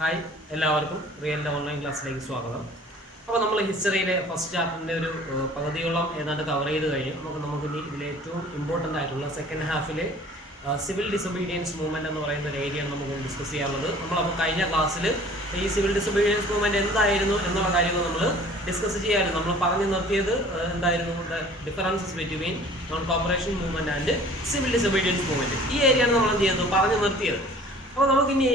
Hi എല്ലാവർക്കും റിയലിൻ്റെ online ക്ലാസ്സിലേക്ക് സ്വാഗതം. അപ്പോൾ നമ്മൾ ഹിസ്റ്ററിയിലെ ഫസ്റ്റ് ചാപ്റ്ററിൻ്റെ ഒരു പകുതിയോളം ഏതാണ്ട് കവർ ചെയ്ത് കഴിഞ്ഞു. നമുക്കിനി ഇതിലെ ഏറ്റവും ഇമ്പോർട്ടൻ്റ് ആയിട്ടുള്ള സെക്കൻഡ് ഹാഫിലെ സിവിൽ ഡിസൊബീഡിയൻസ് മൂവ്മെൻറ്റ് എന്ന് പറയുന്ന ഒരു ഏരിയയാണ് നമുക്ക് ഡിസ്കസ് ചെയ്യാനുള്ളത്. നമ്മളപ്പോൾ കഴിഞ്ഞ ക്ലാസ്സിൽ ഈ സിവിൽ ഡിസൊബീഡിയൻസ് മൂവ്മെൻറ്റ് എന്തായിരുന്നു എന്നുള്ള കാര്യങ്ങൾ നമ്മൾ ഡിസ്കസ് ചെയ്യാമായിരുന്നു. നമ്മൾ പറഞ്ഞു നിർത്തിയത് എന്തായിരുന്നു, differences between non corporation movement and civil disobedience movement. ഈ ഏരിയയാണ് നമ്മൾ എന്ത് ചെയ്തത്, പറഞ്ഞു നിർത്തിയത്. അപ്പോൾ നമുക്കിനി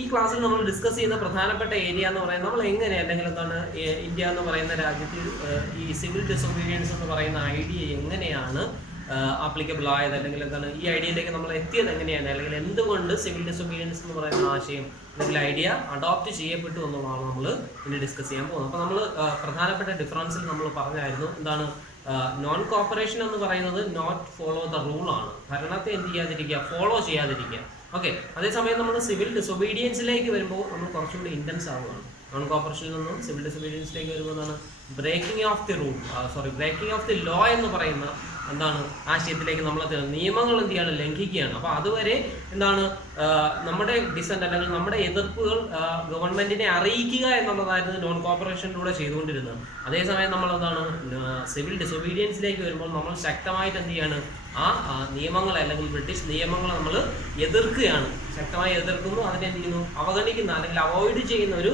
ഈ ക്ലാസ്സിൽ നമ്മൾ ഡിസ്കസ് ചെയ്യുന്ന പ്രധാനപ്പെട്ട ഏരിയ എന്ന് പറയുന്നത് നമ്മൾ എങ്ങനെ അല്ലെങ്കിൽ എന്താണ് ഇന്ത്യ എന്ന് പറയുന്ന രാജ്യത്തിൽ ഈ സിവിൽ ഡിസൊബീഡിയൻസ് എന്ന് പറയുന്ന ഐഡിയ എങ്ങനെയാണ് ആപ്ലിക്കബിൾ ആയത്, അല്ലെങ്കിൽ എന്താണ് ഈ ഐഡിയയിലേക്ക് നമ്മൾ എത്തിയത് എങ്ങനെയാണ്, അല്ലെങ്കിൽ എന്തുകൊണ്ട് സിവിൽ ഡിസൊബീഡിയൻസ് എന്ന് പറയുന്ന ആശയം അല്ലെങ്കിൽ ഐഡിയ അഡോപ്റ്റ് ചെയ്യപ്പെട്ടു എന്നുള്ളതാണ് നമ്മൾ ഇനി ഡിസ്കസ് ചെയ്യാൻ പോകുന്നത്. അപ്പോൾ നമ്മൾ പ്രധാനപ്പെട്ട ഡിഫറൻസിൽ നമ്മൾ പറഞ്ഞായിരുന്നു എന്താണ്, നോൺ കോപ്പറേഷൻ എന്ന് പറയുന്നത് നോട്ട് ഫോളോ ദ റൂൾ ആണ്, ഭരണത്തെ എന്ത് ചെയ്യാതിരിക്കുക, ഫോളോ ചെയ്യാതിരിക്കുക. ഓക്കെ, അതേസമയം നമ്മൾ സിവിൽ ഡിസൊബീഡിയൻസിലേക്ക് വരുമ്പോൾ നമ്മൾ കുറച്ചുകൂടി ഇൻറ്റൻസ് ആവുകയാണ്. നോൺ കോപ്പറേഷനിൽ നിന്നും സിവിൽ ഡിസൊബീഡിയൻസിലേക്ക് വരുമ്പോൾ എന്താണ്, breaking of the rule breaking of the law എന്ന് പറയുന്ന എന്താണ് ആശയത്തിലേക്ക് നമ്മൾ നിയമങ്ങൾ എന്ത് ചെയ്യാണ്, ലംഘിക്കുകയാണ്. അപ്പോൾ അതുവരെ എന്താണ് നമ്മുടെ ഡിസെന്റ് അല്ലെങ്കിൽ നമ്മുടെ എതിർപ്പുകൾ ഗവൺമെന്റിനെ അറിയിക്കുക എന്നുള്ളതായിരുന്നു നോൺ കോപ്പറേഷനിലൂടെ ചെയ്തുകൊണ്ടിരുന്നത്. അതേസമയം നമ്മൾ എന്താണ് സിവിൽ ഡിസൊബീഡിയൻസിലേക്ക് വരുമ്പോൾ നമ്മൾ ശക്തമായിട്ട് എന്ത് ചെയ്യാണ്, ആ നിയമങ്ങളെ അല്ലെങ്കിൽ ബ്രിട്ടീഷ് നിയമങ്ങളെ നമ്മൾ എതിർക്കുകയാണ്, ശക്തമായി എതിർക്കുന്നു, അതിനെ എന്ത് ചെയ്യുന്നു, അവഗണിക്കുന്ന അല്ലെങ്കിൽ അവോയ്ഡ് ചെയ്യുന്ന ഒരു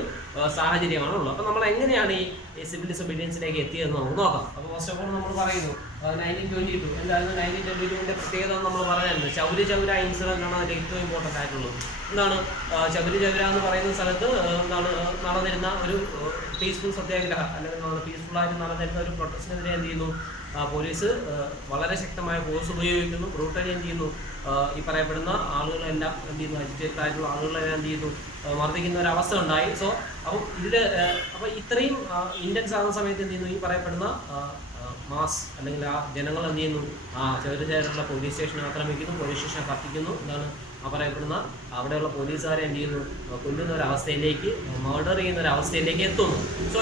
സാഹചര്യമാണുള്ളത്. അപ്പോൾ നമ്മൾ എങ്ങനെയാണ് ഈ സിവിൽ ഡിസൊബീഡിയൻസിലേക്ക് എത്തിയതെന്ന് നമുക്ക് നോക്കാം. അപ്പോൾ ഫസ്റ്റ് ഓഫ് ഓൾ നമ്മൾ പറയുന്നു 1922 എന്തായിരുന്നു 1922 പ്രത്യേകത നമ്മൾ പറയാനുണ്ട്. ചൗരി ചൗര ഇൻസിഡന്റ് ആണ് അതിൻ്റെ ഏറ്റവും ഇമ്പോർട്ടൻ്റ് ആയിട്ടുള്ളത്. എന്താണ് ചൗരി ചൗര എന്ന് പറയുന്ന സ്ഥലത്ത് എന്താണ് നടന്നിരുന്ന ഒരു പീസ്ഫുൾ സത്യാഗ്രഹം അല്ലെങ്കിൽ നമ്മൾ പീസ്ഫുള്ളായിട്ട് നടന്നിരുന്ന ഒരു പ്രൊട്ടസ്റ്റിനെതിരെ എന്ത് ചെയ്യുന്നു, പോലീസ് വളരെ ശക്തമായ ഫോഴ്സ് ഉപയോഗിക്കുന്നു, ബ്രൂട്ടലി എന്ത് ചെയ്യുന്നു, ഈ പറയപ്പെടുന്ന ആളുകളെല്ലാം എന്ത് ചെയ്യുന്നു, അജിറ്റേറ്റഡ് ആയിട്ടുള്ള ആളുകളെല്ലാം എന്ത് ചെയ്യുന്നു, മർദ്ദിക്കുന്ന ഒരു അവസ്ഥ ഉണ്ടായി. സോ അപ്പോൾ ഇത്രയും ഇൻറ്റൻസ് ആകുന്ന സമയത്ത് എന്ത് ചെയ്യുന്നു, ഈ പറയപ്പെടുന്ന മാസ് അല്ലെങ്കിൽ ആ ജനങ്ങൾ എന്ത് ചെയ്യുന്നു, ചെറുതായിട്ടുള്ള പോലീസ് സ്റ്റേഷനെ ആക്രമിക്കുന്നു, പോലീസ് സ്റ്റേഷനെ കത്തിക്കുന്നു, എന്താണ് പറയപ്പെടുന്ന അവിടെയുള്ള പോലീസുകാരെ എന്ത് ചെയ്യുന്നു, കൊല്ലുന്ന ഒരു അവസ്ഥയിലേക്ക്, മർഡർ ചെയ്യുന്ന ഒരു അവസ്ഥയിലേക്ക് എത്തുന്നു. സോ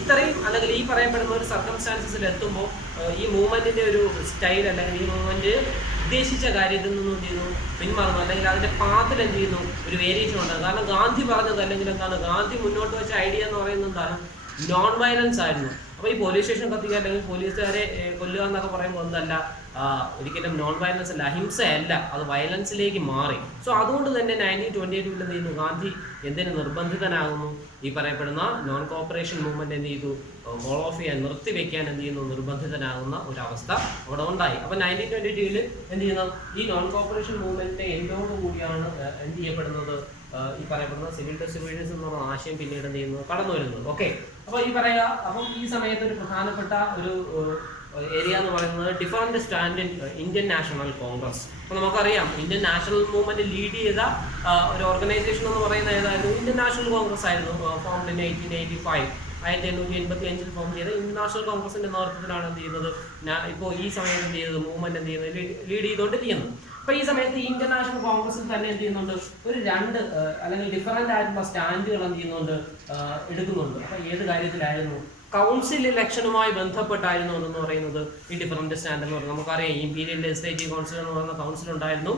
ഇത്രയും അല്ലെങ്കിൽ ഈ പറയപ്പെടുന്ന ഒരു സർക്കംസ്റ്റാൻസസിൽ എത്തുമ്പോൾ ഈ മൂവ്മെന്റിന്റെ ഒരു സ്റ്റൈൽ അല്ലെങ്കിൽ ഈ മൂവ്മെന്റ് ഉദ്ദേശിച്ച കാര്യത്തിൽ നിന്നും എന്ത് ചെയ്യുന്നു, പിന്മാറുന്നു, അല്ലെങ്കിൽ അതിന്റെ പാത്തിൽ എന്ത് ചെയ്യുന്നു, ഒരു വേരിയേഷൻ ഉണ്ടാകും. കാരണം ഗാന്ധി പറഞ്ഞത് അല്ലെങ്കിൽ എന്താണ് ഗാന്ധി മുന്നോട്ട് വെച്ച ഐഡിയ എന്ന് പറയുന്നത് എന്താണ്, നോൺ വയലൻസ് ആയിരുന്നു. അപ്പോൾ ഈ പോലീസ് സ്റ്റേഷൻ കത്തിക്കുക അല്ലെങ്കിൽ പോലീസുകാരെ കൊല്ലുക എന്നൊക്കെ പറയുമ്പോൾ എന്തല്ല, ഒരിക്കലും നോൺ വയലൻസ് അല്ല, അഹിംസയല്ല, അത് വയലൻസിലേക്ക് മാറി. സോ അതുകൊണ്ട് തന്നെ 1922 എന്ത് ചെയ്യുന്നു, ഗാന്ധി എന്തിന് നിർബന്ധിതനാകുന്നു, ഈ പറയപ്പെടുന്ന നോൺ കോപ്പറേഷൻ മൂവ്മെന്റ് എന്ത് ചെയ്തു, ഫോളോ ഓഫ് ചെയ്യാൻ, നിർത്തിവെക്കാൻ എന്ത് ചെയ്യുന്നു, നിർബന്ധിതനാകുന്ന ഒരവസ്ഥ അവിടെ ഉണ്ടായി. അപ്പോൾ 1922 എന്ത് ചെയ്യുന്നു, ഈ നോൺ കോപ്പറേഷൻ മൂവ്മെന്റിന്റെ എൻഡോടുകൂടിയാണ് എന്ത് ചെയ്യപ്പെടുന്നത്, ഈ പറയപ്പെടുന്ന സിവിൽ ഡിസൊബീഡിയൻസ് എന്നുള്ള ആശയം പിന്നീട് എന്ത് ചെയ്യുന്നത്, കടന്നു വരുന്നത്. ഓക്കെ, അപ്പോൾ അപ്പം ഈ സമയത്ത് ഒരു പ്രധാനപ്പെട്ട ഒരു ഏരിയ എന്ന് പറയുന്നത് different stand in Indian national Congress. അപ്പോൾ നമുക്കറിയാം ഇന്ത്യൻ നാഷണൽ മൂവ്മെന്റ് ലീഡ് ചെയ്ത ഒരു ഓർഗനൈസേഷൻ എന്ന് പറയുന്നത് ഏതായിരുന്നു, ഇന്ത്യൻ നാഷണൽ കോൺഗ്രസ് ആയിരുന്നു. ഫോംഡ് ഇൻ 1885 1885 ഫോം ചെയ്ത ഇന്ത്യൻ നാഷണൽ കോൺഗ്രസിന്റെ നേതൃത്വത്തിലാണ് എന്ത് ചെയ്യുന്നത്, ഇപ്പോൾ ഈ സമയത്ത് എന്ത് ചെയ്യുന്നത്, മൂവ്മെന്റ് എന്ത് ചെയ്യുന്നത്, ലീഡ് ചെയ്തുകൊണ്ടിരിക്കുന്നത്. അപ്പോൾ ഈ സമയത്ത് ഇന്ത്യൻ നാഷണൽ കോൺഗ്രസിൽ തന്നെ എന്ത് ചെയ്യുന്നുണ്ട്, ഒരു രണ്ട് അല്ലെങ്കിൽ ഡിഫറൻ്റ് ആയിട്ടുള്ള സ്റ്റാൻഡുകൾ എന്ത് ചെയ്യുന്നുണ്ട്, എടുക്കുന്നുണ്ട്. അപ്പോൾ ഏത് കാര്യത്തിലായിരുന്നു, കൗൺസിൽ ഇലക്ഷനുമായി ബന്ധപ്പെട്ടായിരുന്നു എന്ന് പറയുന്നത് ഈ ഡിഫറൻറ്റ് സ്റ്റാൻഡ് എന്ന് പറയുന്നത്. നമുക്കറിയാം ഇമ്പീരിയൽ ലെജിസ്ലേറ്റീവ് കൗൺസിൽ എന്ന് പറയുന്ന കൗൺസിൽ ഉണ്ടായിരുന്നു,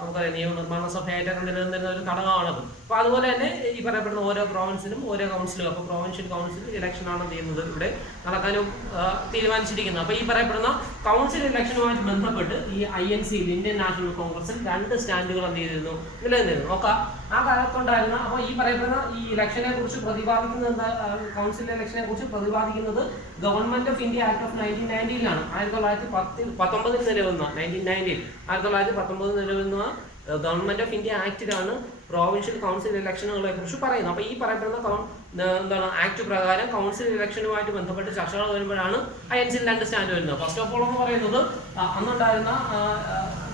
നമുക്കറിയാം നിയമനിർമ്മാണ സഭയായിട്ടൊക്കെ നിലനിന്നിരുന്ന ഒരു ഘടകമാണത്. അപ്പോൾ അതുപോലെ തന്നെ ഈ പറയപ്പെടുന്ന ഓരോ പ്രോവിൻസിനും ഓരോ കൗൺസിലും, അപ്പോൾ പ്രൊവിൻഷ്യൽ കൗൺസിൽ ഇലക്ഷനാണ് എന്ത് ചെയ്യുന്നത് ഇവിടെ നടക്കാനും തീരുമാനിച്ചിരിക്കുന്നത്. അപ്പോൾ ഈ പറയപ്പെടുന്ന കൗൺസിൽ ഇലക്ഷനുമായിട്ട് ബന്ധപ്പെട്ട് ഈ INC ഇന്ത്യൻ നാഷണൽ കോൺഗ്രസിൽ രണ്ട് സ്റ്റാൻഡുകൾ എന്ത് ചെയ്തിരുന്നു, നിലനിന്നിരുന്നു. നോക്കാം ആ കാലത്തുണ്ടായിരുന്ന. അപ്പോൾ ഈ പറയപ്പെടുന്ന ഈ ഇലക്ഷനെ കുറിച്ച് പ്രതിപാദിക്കുന്നത് എന്താ, കൗൺസിൽ ഇലക്ഷനെ കുറിച്ച് പ്രതിപാദിക്കുന്നത് government of India act of 1990 1919 നിലവിൽ 1919 നിലവിൽ ഗവൺമെന്റ് ഓഫ് ഇന്ത്യ ആക്ടിലാണ് പ്രോവിൻഷ്യൽ കൗൺസിൽ ഇലക്ഷനുകളെ കുറിച്ച് പറയുന്നത്. അപ്പോൾ ഈ പറയപ്പെടുന്ന എന്താണ് ആക്ട് പ്രകാരം കൗൺസിൽ ഇലക്ഷനുമായിട്ട് ബന്ധപ്പെട്ട് ചർച്ചകൾ വരുമ്പോഴാണ് INC രണ്ട് സ്റ്റാൻഡ് വരുന്നത്. ഫസ്റ്റ് ഓഫ് ഓൾ എന്ന് പറയുന്നത് അന്നുണ്ടായിരുന്ന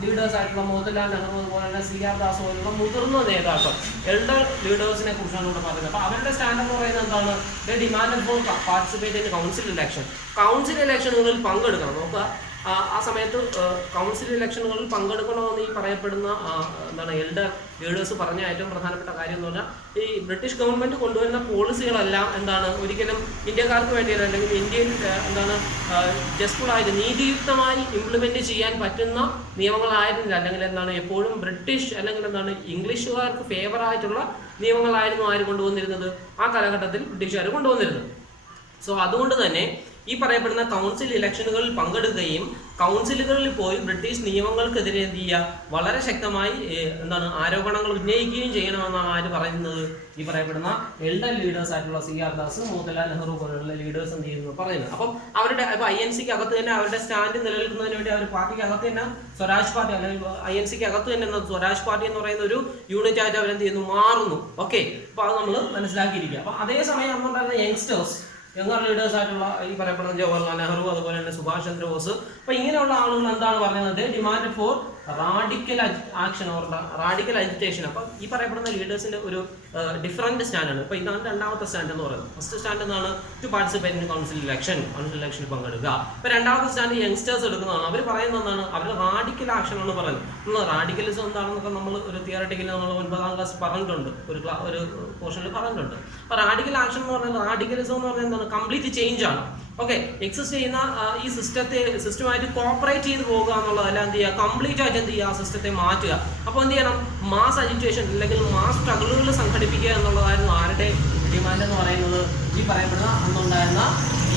ലീഡേഴ്സ് ആയിട്ടുള്ള മോത്തിലാൽ നെഹ്റു, അതുപോലെ തന്നെ CR ദാസ് പോലുള്ള മുതിർന്ന നേതാക്കൾ, എൽഡർ ലീഡേഴ്സിനെ കുറിച്ചാണ് ഇവിടെ പറയുന്നത്. അപ്പോൾ അവരുടെ സ്റ്റാൻഡ് എന്ന് പറയുന്നത് എന്താണ്, demand for participate in council election, council ഇലക്ഷനുകളിൽ പങ്കെടുക്കണം. നോക്കുക, ആ സമയത്ത് കൗൺസിൽ ഇലക്ഷനുകളിൽ പങ്കെടുക്കണമെന്ന് ഈ പറയപ്പെടുന്ന എൽഡർ ലീഡേഴ്സ് പറഞ്ഞ ഏറ്റവും പ്രധാനപ്പെട്ട കാര്യം എന്ന് പറഞ്ഞാൽ ഈ ബ്രിട്ടീഷ് ഗവൺമെൻറ് കൊണ്ടുവരുന്ന പോളിസികളെല്ലാം ഒരിക്കലും ഇന്ത്യക്കാർക്ക് വേണ്ടിയല്ല, അല്ലെങ്കിൽ ഇന്ത്യയിൽ ജസ്റ്റ്ഫുള്ളായിട്ട് നീതിയുക്തമായി ഇംപ്ലിമെൻറ്റ് ചെയ്യാൻ പറ്റുന്ന നിയമങ്ങളായിരുന്നില്ല, അല്ലെങ്കിൽ എപ്പോഴും ബ്രിട്ടീഷ് അല്ലെങ്കിൽ ഇംഗ്ലീഷുകാർക്ക് ഫേവറായിട്ടുള്ള നിയമങ്ങളായിരുന്നു ആര് കൊണ്ടുവന്നിരുന്നത്, ആ കാലഘട്ടത്തിൽ ബ്രിട്ടീഷുകാർ കൊണ്ടുവന്നിരുന്നത്. സോ അതുകൊണ്ട് തന്നെ ഈ പറയപ്പെടുന്ന കൗൺസിൽ ഇലക്ഷനുകളിൽ പങ്കെടുക്കുകയും കൗൺസിലുകളിൽ പോയി ബ്രിട്ടീഷ് നിയമങ്ങൾക്കെതിരെ എന്ത് ചെയ്യുക, വളരെ ശക്തമായി ആരോപണങ്ങൾ ഉന്നയിക്കുകയും ചെയ്യണമെന്നാണ് ആര് പറയുന്നത്, ഈ പറയപ്പെടുന്ന എൽഡർ ലീഡേഴ്സ് ആയിട്ടുള്ള CR ദാസ്, മോത്തിലാൽ നെഹ്റു പോലുള്ള ലീഡേഴ്സ് എന്ത് ചെയ്യുന്നു പറയുന്നത്. അപ്പം അവരുടെ INC അകത്ത് തന്നെ അവരുടെ സ്റ്റാൻഡ് നിലനിൽക്കുന്നതിന് വേണ്ടി അവർ പാർട്ടിക്ക് അകത്ത് തന്നെ സ്വരാജ് പാർട്ടി അല്ലെങ്കിൽ INC അകത്ത് തന്നെ സ്വരാജ് പാർട്ടി എന്ന് പറയുന്ന ഒരു യൂണിറ്റ് ആയിട്ട് അവരെന്ത് ചെയ്യുന്നു, മാറുന്നു. ഓക്കെ, അപ്പൊ അത് നമ്മൾ മനസ്സിലാക്കിയിരിക്കുക. അപ്പൊ അതേസമയം അന്നുണ്ടായിരുന്ന യങ്സ്റ്റേഴ്സ്, യങ്ങർ ലീഡേഴ്സ് ആയിട്ടുള്ള ഈ പറയപ്പെടുന്ന ജവഹർലാൽ നെഹ്റു, അതുപോലെ തന്നെ സുഭാഷ് ചന്ദ്രബോസ്, അപ്പൊ ഇങ്ങനെയുള്ള ആളുകൾ എന്താണ് പറയുന്നത്, demand for radical action or radical agitation. അപ്പൊ ഈ പറയപ്പെടുന്ന ലീഡേഴ്സിന്റെ ഒരു ഡിഫറൻറ്റ് സ്റ്റാൻഡാണ്. ഇപ്പൊ ഇതാണ് രണ്ടാമത്തെ സ്റ്റാൻഡ് എന്ന് പറയുന്നത്. ഫസ്റ്റ് സ്റ്റാൻഡ് എന്താണ്, ടു പാർട്ടിസിപ്പേറ്റ് ഇൻ കൗൺസിൽ ഇലക്ഷനിൽ പങ്കെടുക്കുക. ഇപ്പൊ രണ്ടാമത്തെ സ്റ്റാൻഡ് യങ്സ്റ്റേഴ്സ് എടുക്കുന്നതാണ്. അവർ പറയുന്നത് എന്താണ്, അവർ റാഡിക്കൽ ആക്ഷൻ ആണ് പറയുന്നത്. റാഡിക്കലിസം എന്താണെന്നൊക്കെ നമ്മൾ ഒരു തിയറട്ടിക്കലി നമ്മൾ 9ാം ക്ലാസ് പറഞ്ഞിട്ടുണ്ട്, ഒരു പോർഷനിൽ പറഞ്ഞിട്ടുണ്ട്. അപ്പൊ റാഡിക്കൽ ആക്ഷൻ എന്ന് പറഞ്ഞാൽ, റാഡിക്കലിസം എന്ന് പറഞ്ഞാൽ എന്താണ്, കംപ്ലീറ്റ് ചേഞ്ച് ആണ്. ഓക്കെ, എക്സിസ്റ്റ് ചെയ്യുന്ന ഈ സിസ്റ്റമായിട്ട് കോപ്പറേറ്റ് ചെയ്ത് പോകുക എന്നുള്ളതല്ല, എന്ത് ചെയ്യുക, കംപ്ലീറ്റ് ആയിട്ട് എന്ത് ചെയ്യുക, ആ സിസ്റ്റത്തെ മാറ്റുക. അപ്പോൾ എന്ത് ചെയ്യണം, മാസ് അജിറ്റേഷൻ അല്ലെങ്കിൽ മാസ് സ്ട്രഗിളുകൾ സംഘടിപ്പിക്കുക എന്നുള്ളതായിരുന്നു ആരുടെ ഡിമാൻഡ് എന്ന് പറയുന്നത്, ഈ പറയപ്പെടുന്ന അന്നുണ്ടായിരുന്ന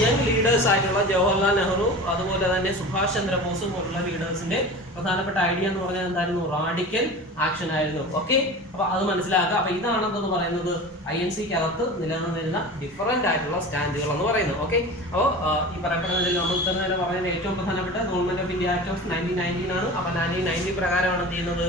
യങ് ലീഡേഴ്സ് ആയിട്ടുള്ള ജവഹർലാൽ നെഹ്റു, അതുപോലെ തന്നെ സുഭാഷ് ചന്ദ്രബോസ് പോലുള്ള ലീഡേഴ്സിന്റെ പ്രധാനപ്പെട്ട ഐഡിയ എന്ന് പറഞ്ഞാൽ എന്തായിരുന്നു, റാഡിക്കൽ ആക്ഷൻ ആയിരുന്നു. ഓക്കെ, അപ്പൊ അത് മനസ്സിലാക്കുക. അപ്പൊ ഇതാണെന്ന് പറയുന്നത് INCക്ക് അകത്ത് നിലനിന്നിരുന്ന ഡിഫറൻറ്റ് ആയിട്ടുള്ള സ്റ്റാൻഡുകൾ എന്ന് പറയുന്നത്. ഓക്കെ, അപ്പോൾ ഈ പറയപ്പെടുന്നതിൽ നമ്മൾ തന്നെ പറയുന്നത് ഏറ്റവും പ്രധാനപ്പെട്ട government of India act of 1919 ആണ്. അപ്പൊ 1990 പ്രകാരമാണ് എന്ത് ചെയ്യുന്നത്,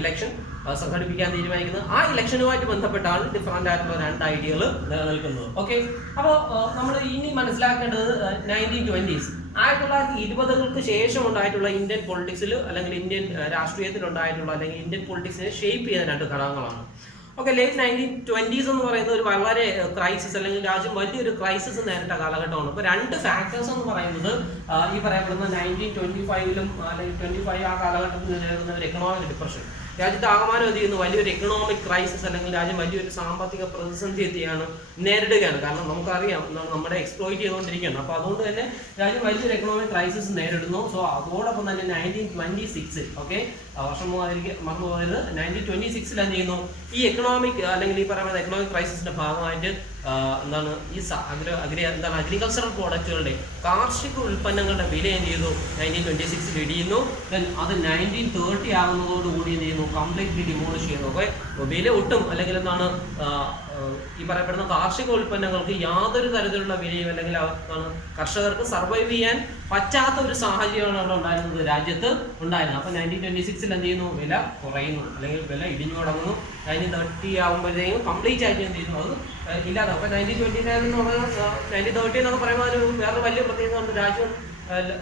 ഇലക്ഷൻ സംഘടിപ്പിക്കാൻ തീരുമാനിക്കുന്നത്. ആ ഇലക്ഷനുമായിട്ട് ബന്ധപ്പെട്ടാണ് ഡിഫറൻറ്റ് ആയിട്ടുള്ള 2 ഐഡിയകൾ നിലനിൽക്കുന്നത്. ഓക്കെ, അപ്പോൾ നമ്മൾ ഇനി മനസ്സിലാക്കേണ്ടത് 1920s 1920-കൾക്ക് ശേഷം ഉണ്ടായിട്ടുള്ള ഇന്ത്യൻ പൊളിറ്റിക്സിൽ അല്ലെങ്കിൽ ഇന്ത്യൻ രാഷ്ട്രീയത്തിൽ ഉണ്ടായിട്ടുള്ള അല്ലെങ്കിൽ ഇന്ത്യൻ പൊളിറ്റിക്സിനെ ഷേപ്പ് ചെയ്ത 2 ഘടകങ്ങളാണ്. ഓക്കെ, ലേറ്റ് 1920s എന്ന് പറയുന്നത് ഒരു വളരെ ക്രൈസിസ് അല്ലെങ്കിൽ രാജ്യം വലിയൊരു ക്രൈസിസ് നേരിട്ട കാലഘട്ടമാണ്. ഇപ്പോൾ 2 ഫാക്ടേഴ്സ് എന്ന് പറയുന്നത് ഈ പറയപ്പെടുന്ന 1925-ലും അല്ലെങ്കിൽ 25 ആ കാലഘട്ടത്തിൽ നിലനിൽക്കുന്ന ഒരു എക്കണോമിക് ഡിപ്രഷൻ, രാജ്യത്ത് ആകമാനം എന്ത് ചെയ്യുന്നു, വലിയൊരു എക്കണോമിക് ക്രൈസിസ് അല്ലെങ്കിൽ രാജ്യം വലിയൊരു സാമ്പത്തിക പ്രതിസന്ധി എത്തിയാണ് നേരിടുകയാണ്. കാരണം നമുക്കറിയാം നമ്മുടെ എക്സ്പ്ലോയിറ്റ് ചെയ്തുകൊണ്ടിരിക്കുകയാണ്. അപ്പോൾ അതുകൊണ്ട് തന്നെ രാജ്യം വലിയൊരു എക്കണോമിക് ക്രൈസിസ് നേരിടുന്നു. സോ അതോടൊപ്പം തന്നെ 1926 ഓക്കെ, വർഷം മറന്നു പോയത് 1926 എന്ത് ചെയ്യുന്നു, ഈ എക്കണോമിക് അല്ലെങ്കിൽ ഈ പറയുന്ന എക്കണോമിക് ക്രൈസിസിന്റെ ഭാഗമായിട്ട് ഈ അഗ്രികൾച്ചറൽ പ്രോഡക്റ്റുകളുടെ കാർഷിക ഉൽപ്പന്നങ്ങളുടെ വില എന്ത് ചെയ്തു, 1926 ഇടിയുന്നു. ദെൻ അത് 1930 ആകുന്നതോടുകൂടി എന്ത് ചെയ്യുന്നു, കംപ്ലീറ്റ്ലി ഡിമോളിഷ് ചെയ്യുന്നു. ഓക്കെ, വില ഒട്ടും അല്ലെങ്കിൽ ഈ പറയപ്പെടുന്ന കാർഷിക ഉൽപ്പന്നങ്ങൾക്ക് യാതൊരു തരത്തിലുള്ള വിലയും അല്ലെങ്കിൽ കർഷകർക്ക് സർവൈവ് ചെയ്യാൻ പറ്റാത്ത ഒരു സാഹചര്യമാണ് അവിടെ ഉണ്ടായിരുന്നത്, രാജ്യത്ത് ഉണ്ടായിരുന്നത്. അപ്പോൾ 1926 എന്ത് ചെയ്യുന്നു, വില കുറയുന്നു അല്ലെങ്കിൽ വില ഇടിഞ്ഞു തുടങ്ങുന്നു. 1930 ആകുമ്പോഴത്തേക്കും കംപ്ലീറ്റ് ആയിട്ട് എന്ത് ചെയ്യുന്നു, അത് ഇല്ലാതെ. അപ്പോൾ 1929 എന്ന് പറഞ്ഞാൽ 1930 എന്നൊക്കെ പറയുമ്പോൾ ഒരു വേറെ വലിയ പ്രത്യേകത,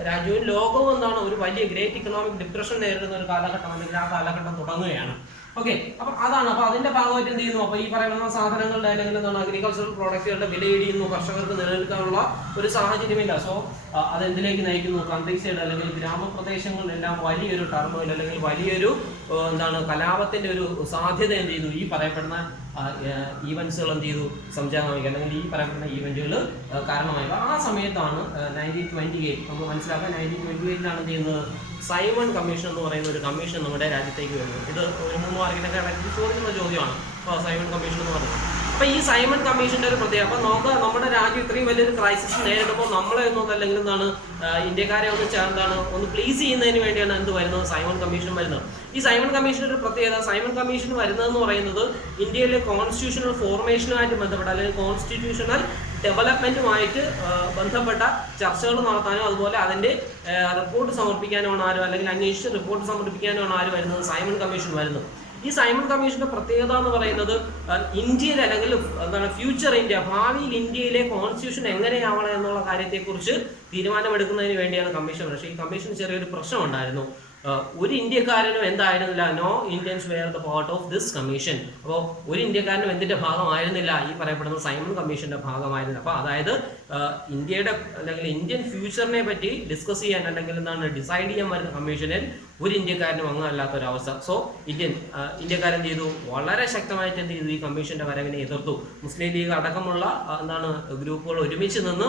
രാജ്യവും ലോകവും ഒരു വലിയ ഗ്രേറ്റ് ഇക്കണോമിക് ഡിപ്രഷൻ നേരിടുന്ന ഒരു കാലഘട്ടം അല്ലെങ്കിൽ ആ കാലഘട്ടം തുടങ്ങുകയാണ്. ഓക്കെ, അപ്പം അതാണ്. അപ്പോൾ അതിന്റെ ഭാഗമായിട്ട് എന്ത് ചെയ്യുന്നു, അപ്പോൾ ഈ പറയുന്ന സാധനങ്ങളുടെ അല്ലെങ്കിൽ അഗ്രികൾച്ചറൽ പ്രോഡക്റ്റുകളുടെ വില ഇടിയുന്നു, കർഷകർക്ക് നിലനിൽക്കാനുള്ള ഒരു സാഹചര്യമില്ല. സോ അതെന്തിലേക്ക് നയിക്കുന്നു, കൺട്രി സൈഡ് അല്ലെങ്കിൽ ഗ്രാമപ്രദേശങ്ങളിലെല്ലാം വലിയൊരു ടർമോയിൽ അല്ലെങ്കിൽ വലിയൊരു കലാപത്തിന്റെ ഒരു സാധ്യത എന്ത് ചെയ്യുന്നു, ഈ പറയപ്പെടുന്ന ഈവൻസുകൾ എന്ത് ചെയ്തു, സംജാതമായി അല്ലെങ്കിൽ ഈ പറയപ്പെടുന്ന ഈവൻറ്റുകൾ കാരണമായി. ആ സമയത്താണ് 1928 നമുക്ക് മനസ്സിലാക്കാം. 1928 എന്ത് ചെയ്യുന്നത്, സൈമൺ കമ്മീഷൻ എന്ന് പറയുന്ന ഒരു കമ്മീഷൻ നമ്മുടെ രാജ്യത്തേക്ക് വരുന്നത്. ഇത് ഒരു 3 മാർക്കിനൊക്കെ ചോദിക്കുന്ന ചോദ്യമാണ് സൈമൺ കമ്മീഷൻ എന്ന് പറയുന്നത്. അപ്പൊ ഈ സൈമൺ കമ്മീഷന്റെ ഒരു പ്രത്യേകത, അപ്പൊ നമുക്ക് നമ്മുടെ രാജ്യം ഇത്രയും വലിയൊരു ക്രൈസിസ് നേരിടുമ്പോൾ നമ്മളെ അല്ലെങ്കിൽ ഇന്ത്യക്കാരെ ഒന്ന് പ്ലീസ് ചെയ്യുന്നതിന് വേണ്ടിയാണ് എന്ത് വരുന്നത്, സൈമൺ കമ്മീഷൻ വരുന്നത്. ഈ സൈമൺ കമ്മീഷന്റെ ഒരു പ്രത്യേകത, സൈമൺ കമ്മീഷൻ വരുന്നതെന്ന് പറയുന്നത് ഇന്ത്യയിലെ കോൺസ്റ്റിറ്റ്യൂഷണൽ ഫോർമേഷനുമായിട്ട് ബന്ധപ്പെട്ട അല്ലെങ്കിൽ കോൺസ്റ്റിറ്റ്യൂഷണൽ ഡെവലപ്മെന്റുമായിട്ട് ബന്ധപ്പെട്ട ചർച്ചകൾ നടത്താനോ അതുപോലെ അതിന്റെ റിപ്പോർട്ട് സമർപ്പിക്കാനാണ് ആരും അല്ലെങ്കിൽ അന്വേഷിച്ച് റിപ്പോർട്ട് സമർപ്പിക്കാനാണ് ആര് വരുന്നത്, സൈമൺ കമ്മീഷൻ വരുന്നത്. ഈ സൈമൺ കമ്മീഷന്റെ പ്രത്യേകത എന്ന് പറയുന്നത് ഇന്ത്യയിൽ അല്ലെങ്കിൽ ഫ്യൂച്ചർ ഇന്ത്യ, ഭാവിയിൽ ഇന്ത്യയിലെ കോൺസ്റ്റിറ്റ്യൂഷൻ എങ്ങനെയാവണം എന്നുള്ള കാര്യത്തെക്കുറിച്ച് തീരുമാനമെടുക്കുന്നതിന് വേണ്ടിയാണ് കമ്മീഷൻ. പക്ഷേ ഈ കമ്മീഷൻ ചെറിയൊരു പ്രശ്നം ഉണ്ടായിരുന്നു. ഒരു ഇന്ത്യക്കാരനും എന്തായിരുന്നില്ല, no Indians were the part of this commission. അപ്പോൾ ഒരു ഇന്ത്യക്കാരനും എന്തിന്റെ ഭാഗമായിരുന്നില്ല, ഈ പറയപ്പെടുന്ന സൈമൺ കമ്മീഷന്റെ ഭാഗമായിരുന്നു. അപ്പോൾ അതായത് ഇന്ത്യയുടെ അല്ലെങ്കിൽ ഇന്ത്യൻ ഫ്യൂച്ചറിനെ പറ്റി ഡിസ്കസ് ചെയ്യാൻ അല്ലെങ്കിൽ എന്താണ് ഡിസൈഡ് ചെയ്യാൻ വരുന്ന കമ്മീഷനിൽ ഒരു ഇന്ത്യക്കാരനും അങ്ങല്ലാത്തൊരവസ്ഥ. സോ ഇന്ത്യക്കാരൻ എന്ത് ചെയ്തു, വളരെ ശക്തമായിട്ട് എന്ത് ചെയ്തു, ഈ കമ്മീഷന്റെ വരവിനെ എതിർത്തു. മുസ്ലിം ലീഗ് അടക്കമുള്ള എന്താണ് ഗ്രൂപ്പുകൾ ഒരുമിച്ച് നിന്ന്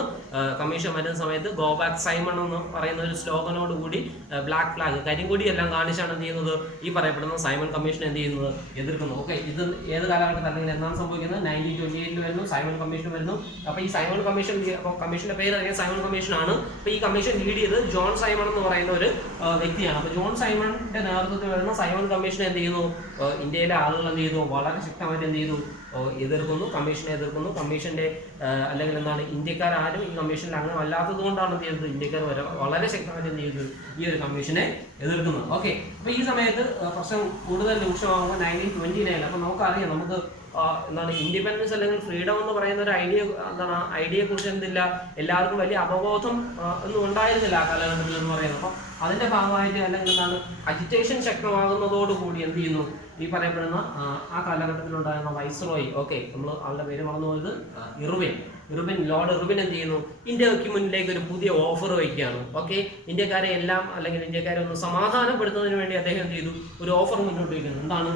കമ്മീഷൻ വരുന്ന സമയത്ത് ഗോ ബാക്ക് സൈമൺ എന്ന് പറയുന്ന ഒരു സ്ലോഗനോട് കൂടി ബ്ലാക്ക് ഫ്ലാഗ് കരിങ്കൊടി എല്ലാം കാണിച്ചാണ് എന്ത് ചെയ്യുന്നത്, ഈ പറയപ്പെടുന്ന സൈമൺ കമ്മീഷൻ എന്ത് ചെയ്യുന്നത്, എതിർക്കുന്നു. ഓക്കെ, ഇത് ഏത് കാലഘട്ടത്തിൽ അല്ലെങ്കിൽ എന്താണ് സംഭവിക്കുന്നത്, 1928 വരുന്നു, സൈമൺ കമ്മീഷൻ വരുന്നു. അപ്പോൾ ഈ സൈമൺ കമ്മീഷൻ, കമ്മീഷന്റെ പേര് അറിയാൻ സൈമൺ കമ്മീഷൻ ആണ്. അപ്പോൾ ഈ കമ്മീഷൻ ലീഡ് ചെയ്ത് ജോൺ സൈമൺ എന്ന് പറയുന്ന ഒരു വ്യക്തിയാണ്. അപ്പോൾ ജോൺ സൈമണിന്റെ നേതൃത്വത്തിൽ വരുന്ന സൈമൺ കമ്മീഷൻ എന്ത് ചെയ്യുന്നു, ഇന്ത്യയിലെ ആളുകൾ എന്ത് ചെയ്തു, വളരെ ശക്തമായിട്ട് എന്ത് ചെയ്തു, എതിർക്കുന്നു, കമ്മീഷനെ എതിർക്കുന്നു. കമ്മീഷന്റെ അല്ലെങ്കിൽ എന്താണ് ഇന്ത്യക്കാരും ഈ കമ്മീഷനിൽ അങ്ങനെ അല്ലാത്തത് കൊണ്ടാണ് എന്ത് ചെയ്തത്, ഇന്ത്യക്കാർ വളരെ ശക്തമായിട്ട് എന്ത് ചെയ്തത്, ഈ ഒരു കമ്മീഷനെ എതിർക്കുന്നത്. ഓക്കെ, അപ്പൊ ഈ സമയത്ത് പ്രശ്നം കൂടുതൽ രൂക്ഷമാകുമ്പോൾ 1929. അപ്പൊ നമുക്കറിയാം, നമുക്ക് എന്താണ് ഇൻഡിപെൻഡൻസ് അല്ലെങ്കിൽ ഫ്രീഡം എന്ന് പറയുന്ന ഒരു ഐഡിയയെ കുറിച്ച് എന്തില്ല, എല്ലാവർക്കും വലിയ അവബോധം ഒന്നും ഉണ്ടായിരുന്നില്ല ആ കാലഘട്ടത്തിൽ എന്ന് പറയുന്നത്. അപ്പം അതിന്റെ ഭാഗമായിട്ട് അല്ലെങ്കിൽ എന്താണ് അജിറ്റേഷൻ ശക്തമാകുന്നതോടുകൂടി എന്ത് ചെയ്യുന്നു, ഈ പറയപ്പെടുന്ന ആ കാലഘട്ടത്തിലുണ്ടായിരുന്ന വൈസ്രോയി, ഓക്കെ, നമ്മൾ ആളുടെ പേര് മറന്നു പോയത്, ലോർഡ് ഇർവിൻ എന്ത് ചെയ്യുന്നു, ഇന്ത്യക്ക് മുന്നിലേക്ക് ഒരു പുതിയ ഓഫർ വയ്ക്കുകയാണ്. ഓക്കെ, ഇന്ത്യക്കാരെ എല്ലാം അല്ലെങ്കിൽ ഇന്ത്യക്കാരെ ഒന്ന് സമാധാനപ്പെടുത്തുന്നതിന് വേണ്ടി അദ്ദേഹം എന്ത് ചെയ്തു, ഒരു ഓഫർ മുന്നോട്ട് വയ്ക്കുന്നു. എന്താണ്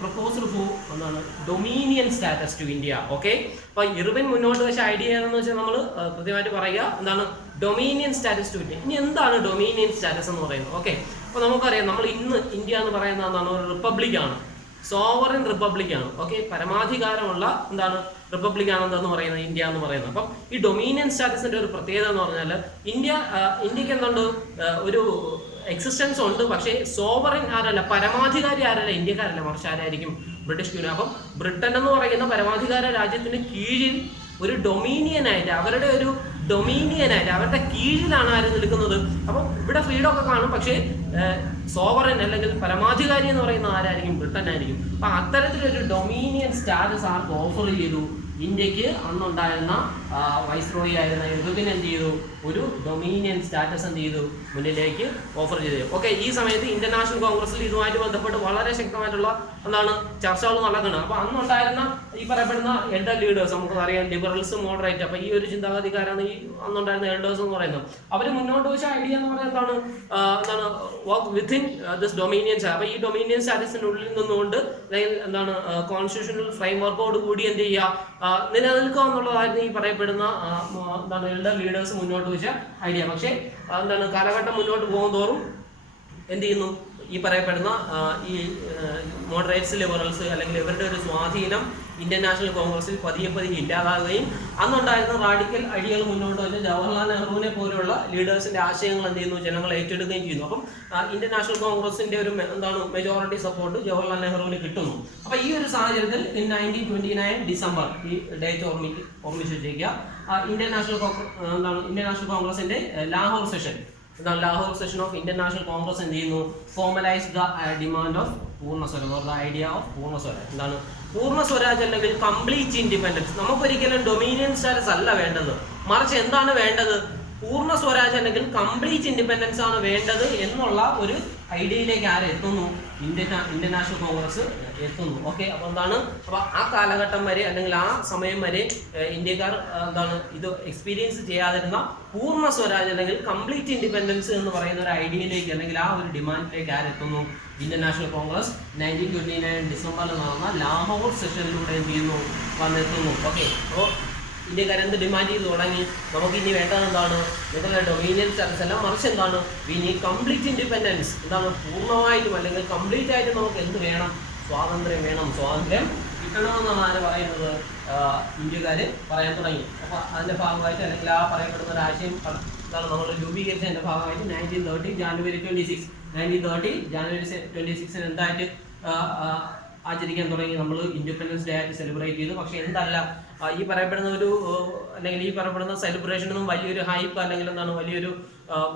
പ്രപ്പോസൽ ഫോർ എന്താണ് dominion status to India. Okay, അപ്പൊ ഇർവിൻ മുന്നോട്ട് വെച്ച ഐഡിയ ഏതെന്ന് വെച്ചാൽ നമ്മൾ കൃത്യമായിട്ട് പറയുക, എന്താണ് ഡൊമീനിയൻ സ്റ്റാറ്റസ് ടു ഇന്ത്യ. ഇനി എന്താണ് ഡൊമീനിയൻ സ്റ്റാറ്റസ് എന്ന് പറയുന്നത്? ഓക്കെ, അപ്പൊ നമുക്കറിയാം, നമ്മൾ ഇന്ന് ഇന്ത്യ എന്ന് പറയുന്ന എന്താണ്, ഒരു റിപ്പബ്ലിക്കാണ്, സോവറിൻ റിപ്പബ്ലിക്കാണ്. ഓക്കെ, പരമാധികാരമുള്ള എന്താണ് റിപ്പബ്ലിക്കാണ് എന്താന്ന് പറയുന്നത്, ഇന്ത്യ എന്ന് പറയുന്നത്. അപ്പം ഈ ഡൊമീനിയൻ സ്റ്റാറ്റസിന്റെ ഒരു പ്രത്യേകത എന്ന് പറഞ്ഞാൽ ഇന്ത്യക്ക് എന്തുണ്ട്, ഒരു എക്സിസ്റ്റൻസ് ഉണ്ട്, പക്ഷേ സോവറിൻ ആരല്ല, പരമാധികാരി ആരല്ല, ഇന്ത്യക്കാരല്ല, മറിച്ച് ആരായിരിക്കും, ബ്രിട്ടീഷ് ക്യൂൻ. അപ്പം ബ്രിട്ടൻ എന്ന് പറയുന്ന പരമാധികാര രാജ്യത്തിന് കീഴിൽ ഒരു ഡൊമീനിയനായിട്ട്, അവരുടെ ഒരു ഡൊമീനിയനായിട്ട് അവരുടെ കീഴിലാണ് ആര് നിൽക്കുന്നത്. അപ്പം ഇവിടെ ഫ്രീഡം ഒക്കെ കാണും, പക്ഷേ സോവറൻ അല്ലെങ്കിൽ പരമാധികാരി എന്ന് പറയുന്ന ആരായിരിക്കും, ബ്രിട്ടൻ ആയിരിക്കും. അപ്പൊ അത്തരത്തിലൊരു ഡൊമീനിയൻ സ്റ്റാറ്റസ് ആർക്ക് ഓഫർ ചെയ്തു, ഇന്ത്യക്ക് അന്നുണ്ടായിരുന്ന വൈസ്രോയി ആയിരുന്ന ഇർവിൻ എന്ത് ചെയ്തു, ഒരു ഡൊമീനിയൻ സ്റ്റാറ്റസ് എന്ത് ചെയ്തു, മുന്നിലേക്ക് ഓഫർ ചെയ്തു. ഓക്കെ, ഈ സമയത്ത് ഇന്ത്യൻ നാഷണൽ കോൺഗ്രസിൽ ഇതുമായിട്ട് ബന്ധപ്പെട്ട് വളരെ ശക്തമായിട്ടുള്ള എന്താണ് ചർച്ചകൾ നടക്കുന്നത്. അപ്പൊ അന്നുണ്ടായിരുന്ന ഈ പറയപ്പെടുന്ന എൽഡർ ലീഡേഴ്സ്, നമുക്ക് അറിയാം ലിബറൽസ്, മോഡറേറ്റ്, അപ്പൊ ഈ ഒരു ചിന്താഗതിക്കാരാണ് ഈ അന്നുണ്ടായിരുന്ന എൽഡേഴ്സ് എന്ന് പറയുന്നത്. അവർ മുന്നോട്ട് വെച്ച ഐഡിയ എന്ന് പറയുന്നത് എന്താണ് വർക്ക് വിത്തിൻ ദിസ് ഡൊമീനിയൻ. അപ്പൊ ഈ ഡൊമീനിയൻ സ്റ്റാറ്റസിനുള്ളിൽ നിന്നുകൊണ്ട് എന്താണ് കോൺസ്റ്റിറ്റ്യൂഷണൽ ഫ്രെയിംവർക്കോട് കൂടി എന്ത് ചെയ്യുക, നിലനിൽക്കുക എന്നുള്ളതായിരുന്നു ഈ പറയപ്പെടുന്ന എന്താണ് എൽഡർ ലീഡേഴ്സ് മുന്നോട്ട് വെച്ച ഐഡിയ. പക്ഷേ എന്താണ് കാലഘട്ടം മുന്നോട്ട് പോകും തോറും എന്ത് ചെയ്യുന്നു, ഈ പറയപ്പെടുന്ന ഈ മോഡറേറ്റ്സ്, ലിബറൽസ് അല്ലെങ്കിൽ ഇവരുടെ ഒരു സ്വാധീനം ഇന്ത്യൻ നാഷണൽ കോൺഗ്രസിൽ പതിയെ ഇല്ലാതാകുകയും അന്നുണ്ടായിരുന്ന റാഡിക്കൽ ഐഡിയകൾ മുന്നോട്ട് വെച്ച ജവഹർലാൽ നെഹ്റുവിനെ പോലുള്ള ലീഡേഴ്സിന്റെ ആശയങ്ങൾ എന്ത് ചെയ്യുന്നു, ജനങ്ങൾ ഏറ്റെടുക്കുകയും ചെയ്യുന്നു. അപ്പം ഇന്ത്യൻ നാഷണൽ കോൺഗ്രസിന്റെ ഒരു എന്താണ് മെജോറിറ്റി സപ്പോർട്ട് ജവഹർലാൽ നെഹ്റുവിന് കിട്ടുന്നു. അപ്പൊ ഈ ഒരു സാഹചര്യത്തിൽ 1929 ഡിസംബർ, ഈ ഡേറ്റ് ഓർമ്മിച്ച് വെച്ചേക്കുക, ഇന്ത്യൻ നാഷണൽ കോൺഗ്രസിന്റെ Lahore session of Indian national Congress എന്ത് ചെയ്യുന്നു, ഫോർമലൈസ് ദ ഡിമാൻഡ് ഓഫ് പൂർണ്ണ സ്വരം, ദ ഐഡിയ ഓഫ് പൂർണ്ണ സ്വരം. എന്താണ് പൂർണ്ണ സ്വരാജ് അല്ലെങ്കിൽ കംപ്ലീറ്റ് ഇൻഡിപെൻഡൻസ്? നമുക്കൊരിക്കലും ഡൊമീനിയൻ സ്റ്റാറ്റസ് അല്ല വേണ്ടത്, മറിച്ച് എന്താണ് വേണ്ടത്, പൂർണ്ണ സ്വരാജ് അല്ലെങ്കിൽ കംപ്ലീറ്റ് ഇൻഡിപെൻഡൻസ് ആണ് വേണ്ടത് എന്നുള്ള ഒരു ഐഡിയയിലേക്ക് ആരെത്തുന്നു, ഇന്ത്യൻ നാഷണൽ കോൺഗ്രസ് എത്തുന്നു. ഓക്കെ, അപ്പൊ എന്താണ്, അപ്പൊ ആ കാലഘട്ടം വരെ അല്ലെങ്കിൽ ആ സമയം വരെ ഇന്ത്യക്കാർ എന്താണ് ഇത് എക്സ്പീരിയൻസ് ചെയ്യാതിരുന്ന പൂർണ്ണ സ്വരാജ് അല്ലെങ്കിൽ കംപ്ലീറ്റ് ഇൻഡിപെൻഡൻസ് എന്ന് പറയുന്ന ഒരു ഐഡിയയിലേക്ക് അല്ലെങ്കിൽ ആ ഒരു ഡിമാൻഡിലേക്ക് ആരെത്തുന്നു, ഇന്ത്യൻ നാഷണൽ കോൺഗ്രസ് 1929 ഡിസംബറിൽ നടന്ന ലാഹോർ സെഷനിലൂടെ എന്ത് ചെയ്യുന്നു, വന്നെത്തുന്നു. ഓക്കെ, അപ്പോൾ ഇന്ത്യക്കാർ എന്ത് ഡിമാൻഡ് ചെയ്ത് തുടങ്ങി, നമുക്ക് ഇനി വേണ്ടത് എന്താണ്, നിങ്ങളുടെ ഡൊമീനിയൻ സ്റ്റാറ്റസ് എല്ലാം, മറിച്ച് എന്താണ്, വി നീഡ് കംപ്ലീറ്റ് ഇൻഡിപെൻഡൻസ്. എന്താണ് പൂർണ്ണമായിട്ടും അല്ലെങ്കിൽ കംപ്ലീറ്റ് ആയിട്ട് നമുക്ക് എന്ത് വേണം, സ്വാതന്ത്ര്യം വേണം, സ്വാതന്ത്ര്യം കിട്ടണമെന്നാണ് ആര് പറയുന്നത്, ഇന്ത്യക്കാർ പറയാൻ തുടങ്ങി. അപ്പോൾ അതിന്റെ ഭാഗമായിട്ട് അല്ലെങ്കിൽ ആ പറയപ്പെടുന്ന ഒരു ആശയം എന്താണ് നമ്മൾ രൂപീകരിച്ചതിന്റെ ഭാഗമായിട്ട് 1930 ജാനുവരി 26 എന്തായിട്ട് ആചരിക്കാൻ തുടങ്ങി, നമ്മൾ ഇൻഡിപെൻഡൻസ് ഡേ ആയിട്ട് സെലിബ്രേറ്റ് ചെയ്തു. പക്ഷെ എന്തല്ല ഈ പറയപ്പെടുന്ന ഒരു അല്ലെങ്കിൽ ഈ പറയപ്പെടുന്ന സെലിബ്രേഷനൊന്നും വലിയൊരു ഹൈപ്പ് അല്ലെങ്കിൽ എന്താണ് വലിയൊരു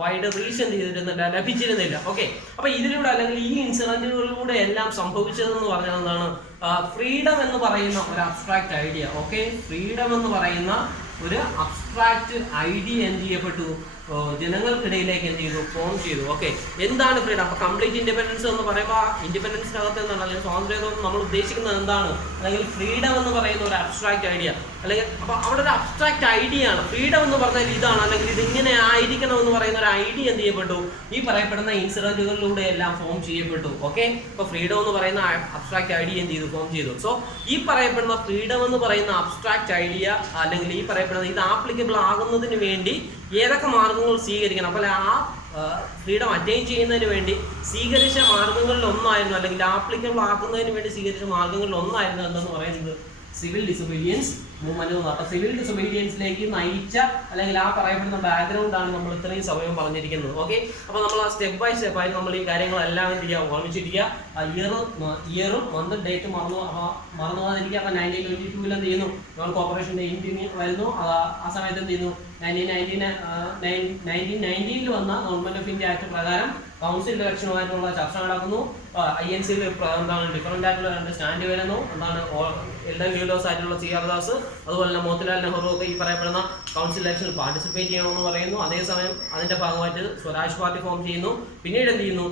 വൈഡ് റീച്ച് എന്ത് ചെയ്തിരുന്നില്ല, ലഭിച്ചിരുന്നില്ല. ഓക്കെ, അപ്പൊ ഇതിലൂടെ അല്ലെങ്കിൽ ഈ ഇൻസിഡന്റുകളിലൂടെ എല്ലാം സംഭവിച്ചതെന്ന് പറഞ്ഞാൽ എന്താണ്, ഫ്രീഡം എന്ന് പറയുന്ന ഒരു അബ്സ്ട്രാക്ട് ഐഡിയ, ഓക്കെ, ഫ്രീഡം എന്ന് പറയുന്ന ഒരു അബ്സ്ട്രാക്ട് ഐഡിയ എന്ത് ചെയ്യപ്പെട്ടു, ജനങ്ങൾക്കിടയിലേക്ക് എന്ത് ചെയ്തു, ഫോം ചെയ്തു. ഓക്കെ, എന്താണ് ഫ്രീഡം? അപ്പൊ കംപ്ലീറ്റ് ഇൻഡിപെൻഡൻസ് എന്ന് പറയുമ്പോൾ ഇൻഡിപെൻഡൻസിനകത്ത് എന്താണ്, അല്ലെങ്കിൽ സ്വാതന്ത്ര്യം നമ്മൾ ഉദ്ദേശിക്കുന്നത് എന്താണ്, അല്ലെങ്കിൽ ഫ്രീഡം എന്ന് പറയുന്ന ഒരു അബ്സ്ട്രാക്ട് ഐഡിയ, അല്ലെങ്കിൽ അപ്പൊ അവിടെ ഒരു അബ്സ്ട്രാക്ട് ഐഡിയ ആണ്. ഫ്രീഡം എന്ന് പറഞ്ഞാൽ ഇതാണ്, അല്ലെങ്കിൽ ഇത് ഇങ്ങനെ ആയിരിക്കണം എന്ന് പറയുന്ന ഒരു ഐഡിയ എന്ത് ചെയ്യപ്പെട്ടു, ഈ പറയപ്പെടുന്ന ഇൻസിഡന്റുകളിലൂടെ എല്ലാം ഫോം ചെയ്യപ്പെട്ടു. ഓക്കെ, അപ്പൊ ഫ്രീഡം എന്ന് പറയുന്ന അബ്സ്ട്രാക്ട് ഐഡിയ എന്ത് ചെയ്തു, ഫോം ചെയ്തു. സോ ഈ പറയപ്പെടുന്ന ഫ്രീഡം എന്ന് പറയുന്ന അബ്സ്ട്രാക്ട് ഐഡിയ, അല്ലെങ്കിൽ ഈ പറയപ്പെടുന്ന ഇത് ആപ്ലിക്കബിൾ ആകുന്നതിന് വേണ്ടി ഏതൊക്കെ മാർഗങ്ങൾ സ്വീകരിക്കണം, അപ്പോൾ ആ ഫ്രീഡം അറ്റൈൻ ചെയ്യുന്നതിന് വേണ്ടി സ്വീകരിച്ച മാർഗങ്ങളിൽ ഒന്നായിരുന്നു, അല്ലെങ്കിൽ ആപ്ലിക്കബിൾ ആക്കുന്നതിന് വേണ്ടി സ്വീകരിച്ച മാർഗങ്ങളിൽ ഒന്നായിരുന്നു എന്തെന്ന് പറയുന്നത് സിവിൽ ഡിസൊബീഡിയൻസ് മൂവ്മെന്റ് എന്ന്. അപ്പൊ സിവിൽ ഡിസൊബീഡിയൻസിലേക്ക് നയിച്ച, അല്ലെങ്കിൽ ആ പറയപ്പെടുന്ന ബാക്ക്ഗ്രൗണ്ട് ആണ് നമ്മൾ ഇത്രയും സമയം പറഞ്ഞിരിക്കുന്നത്. ഓക്കെ, അപ്പൊ നമ്മൾ ആ സ്റ്റെപ്പ് ബൈ സ്റ്റെപ്പ് ആയി നമ്മൾ ഈ കാര്യങ്ങളെല്ലാം എന്ത് ചെയ്യുക, ഓർമ്മിച്ചിരിക്കുക. ഇയറും മന്ത് ഡേറ്റ് മറന്നു പോകാതിരിക്കുക. അപ്പൊ 1922 എന്ത് ചെയ്യുന്നു, നോൺ കോർപ്പറേഷന്റെ ഇന്ത്യൻ വരുന്നു. ആ സമയത്ത് എന്ത് ചെയ്യുന്നു, 1919 വന്ന ഗവൺമെന്റ് ഓഫ് ഇന്ത്യ ആക്ട് പ്രകാരം കൗൺസിൽ ഇലക്ഷനുമായിട്ടുള്ള ചർച്ച നടക്കുന്നു. INC എന്താണ് ഡിഫറൻ്റ് ആയിട്ടുള്ള രണ്ട് സ്റ്റാൻഡ് വരുന്നു. എന്താണ് എൽഡർ ലീഡേഴ്സ് ആയിട്ടുള്ള CR ദാസ്, അതുപോലെ തന്നെ മോത്തിലാൽ നെഹ്റു ഒക്കെ ഈ പറയപ്പെടുന്ന കൗൺസിൽ ഇലക്ഷനിൽ പാർട്ടിസിപ്പേറ്റ് ചെയ്യണമെന്ന് പറയുന്നു. അതേസമയം അതിന്റെ ഭാഗമായിട്ട് സ്വരാജ് പാർട്ടി ഫോം ചെയ്യുന്നു. പിന്നീട് എന്ത് ചെയ്യുന്നു,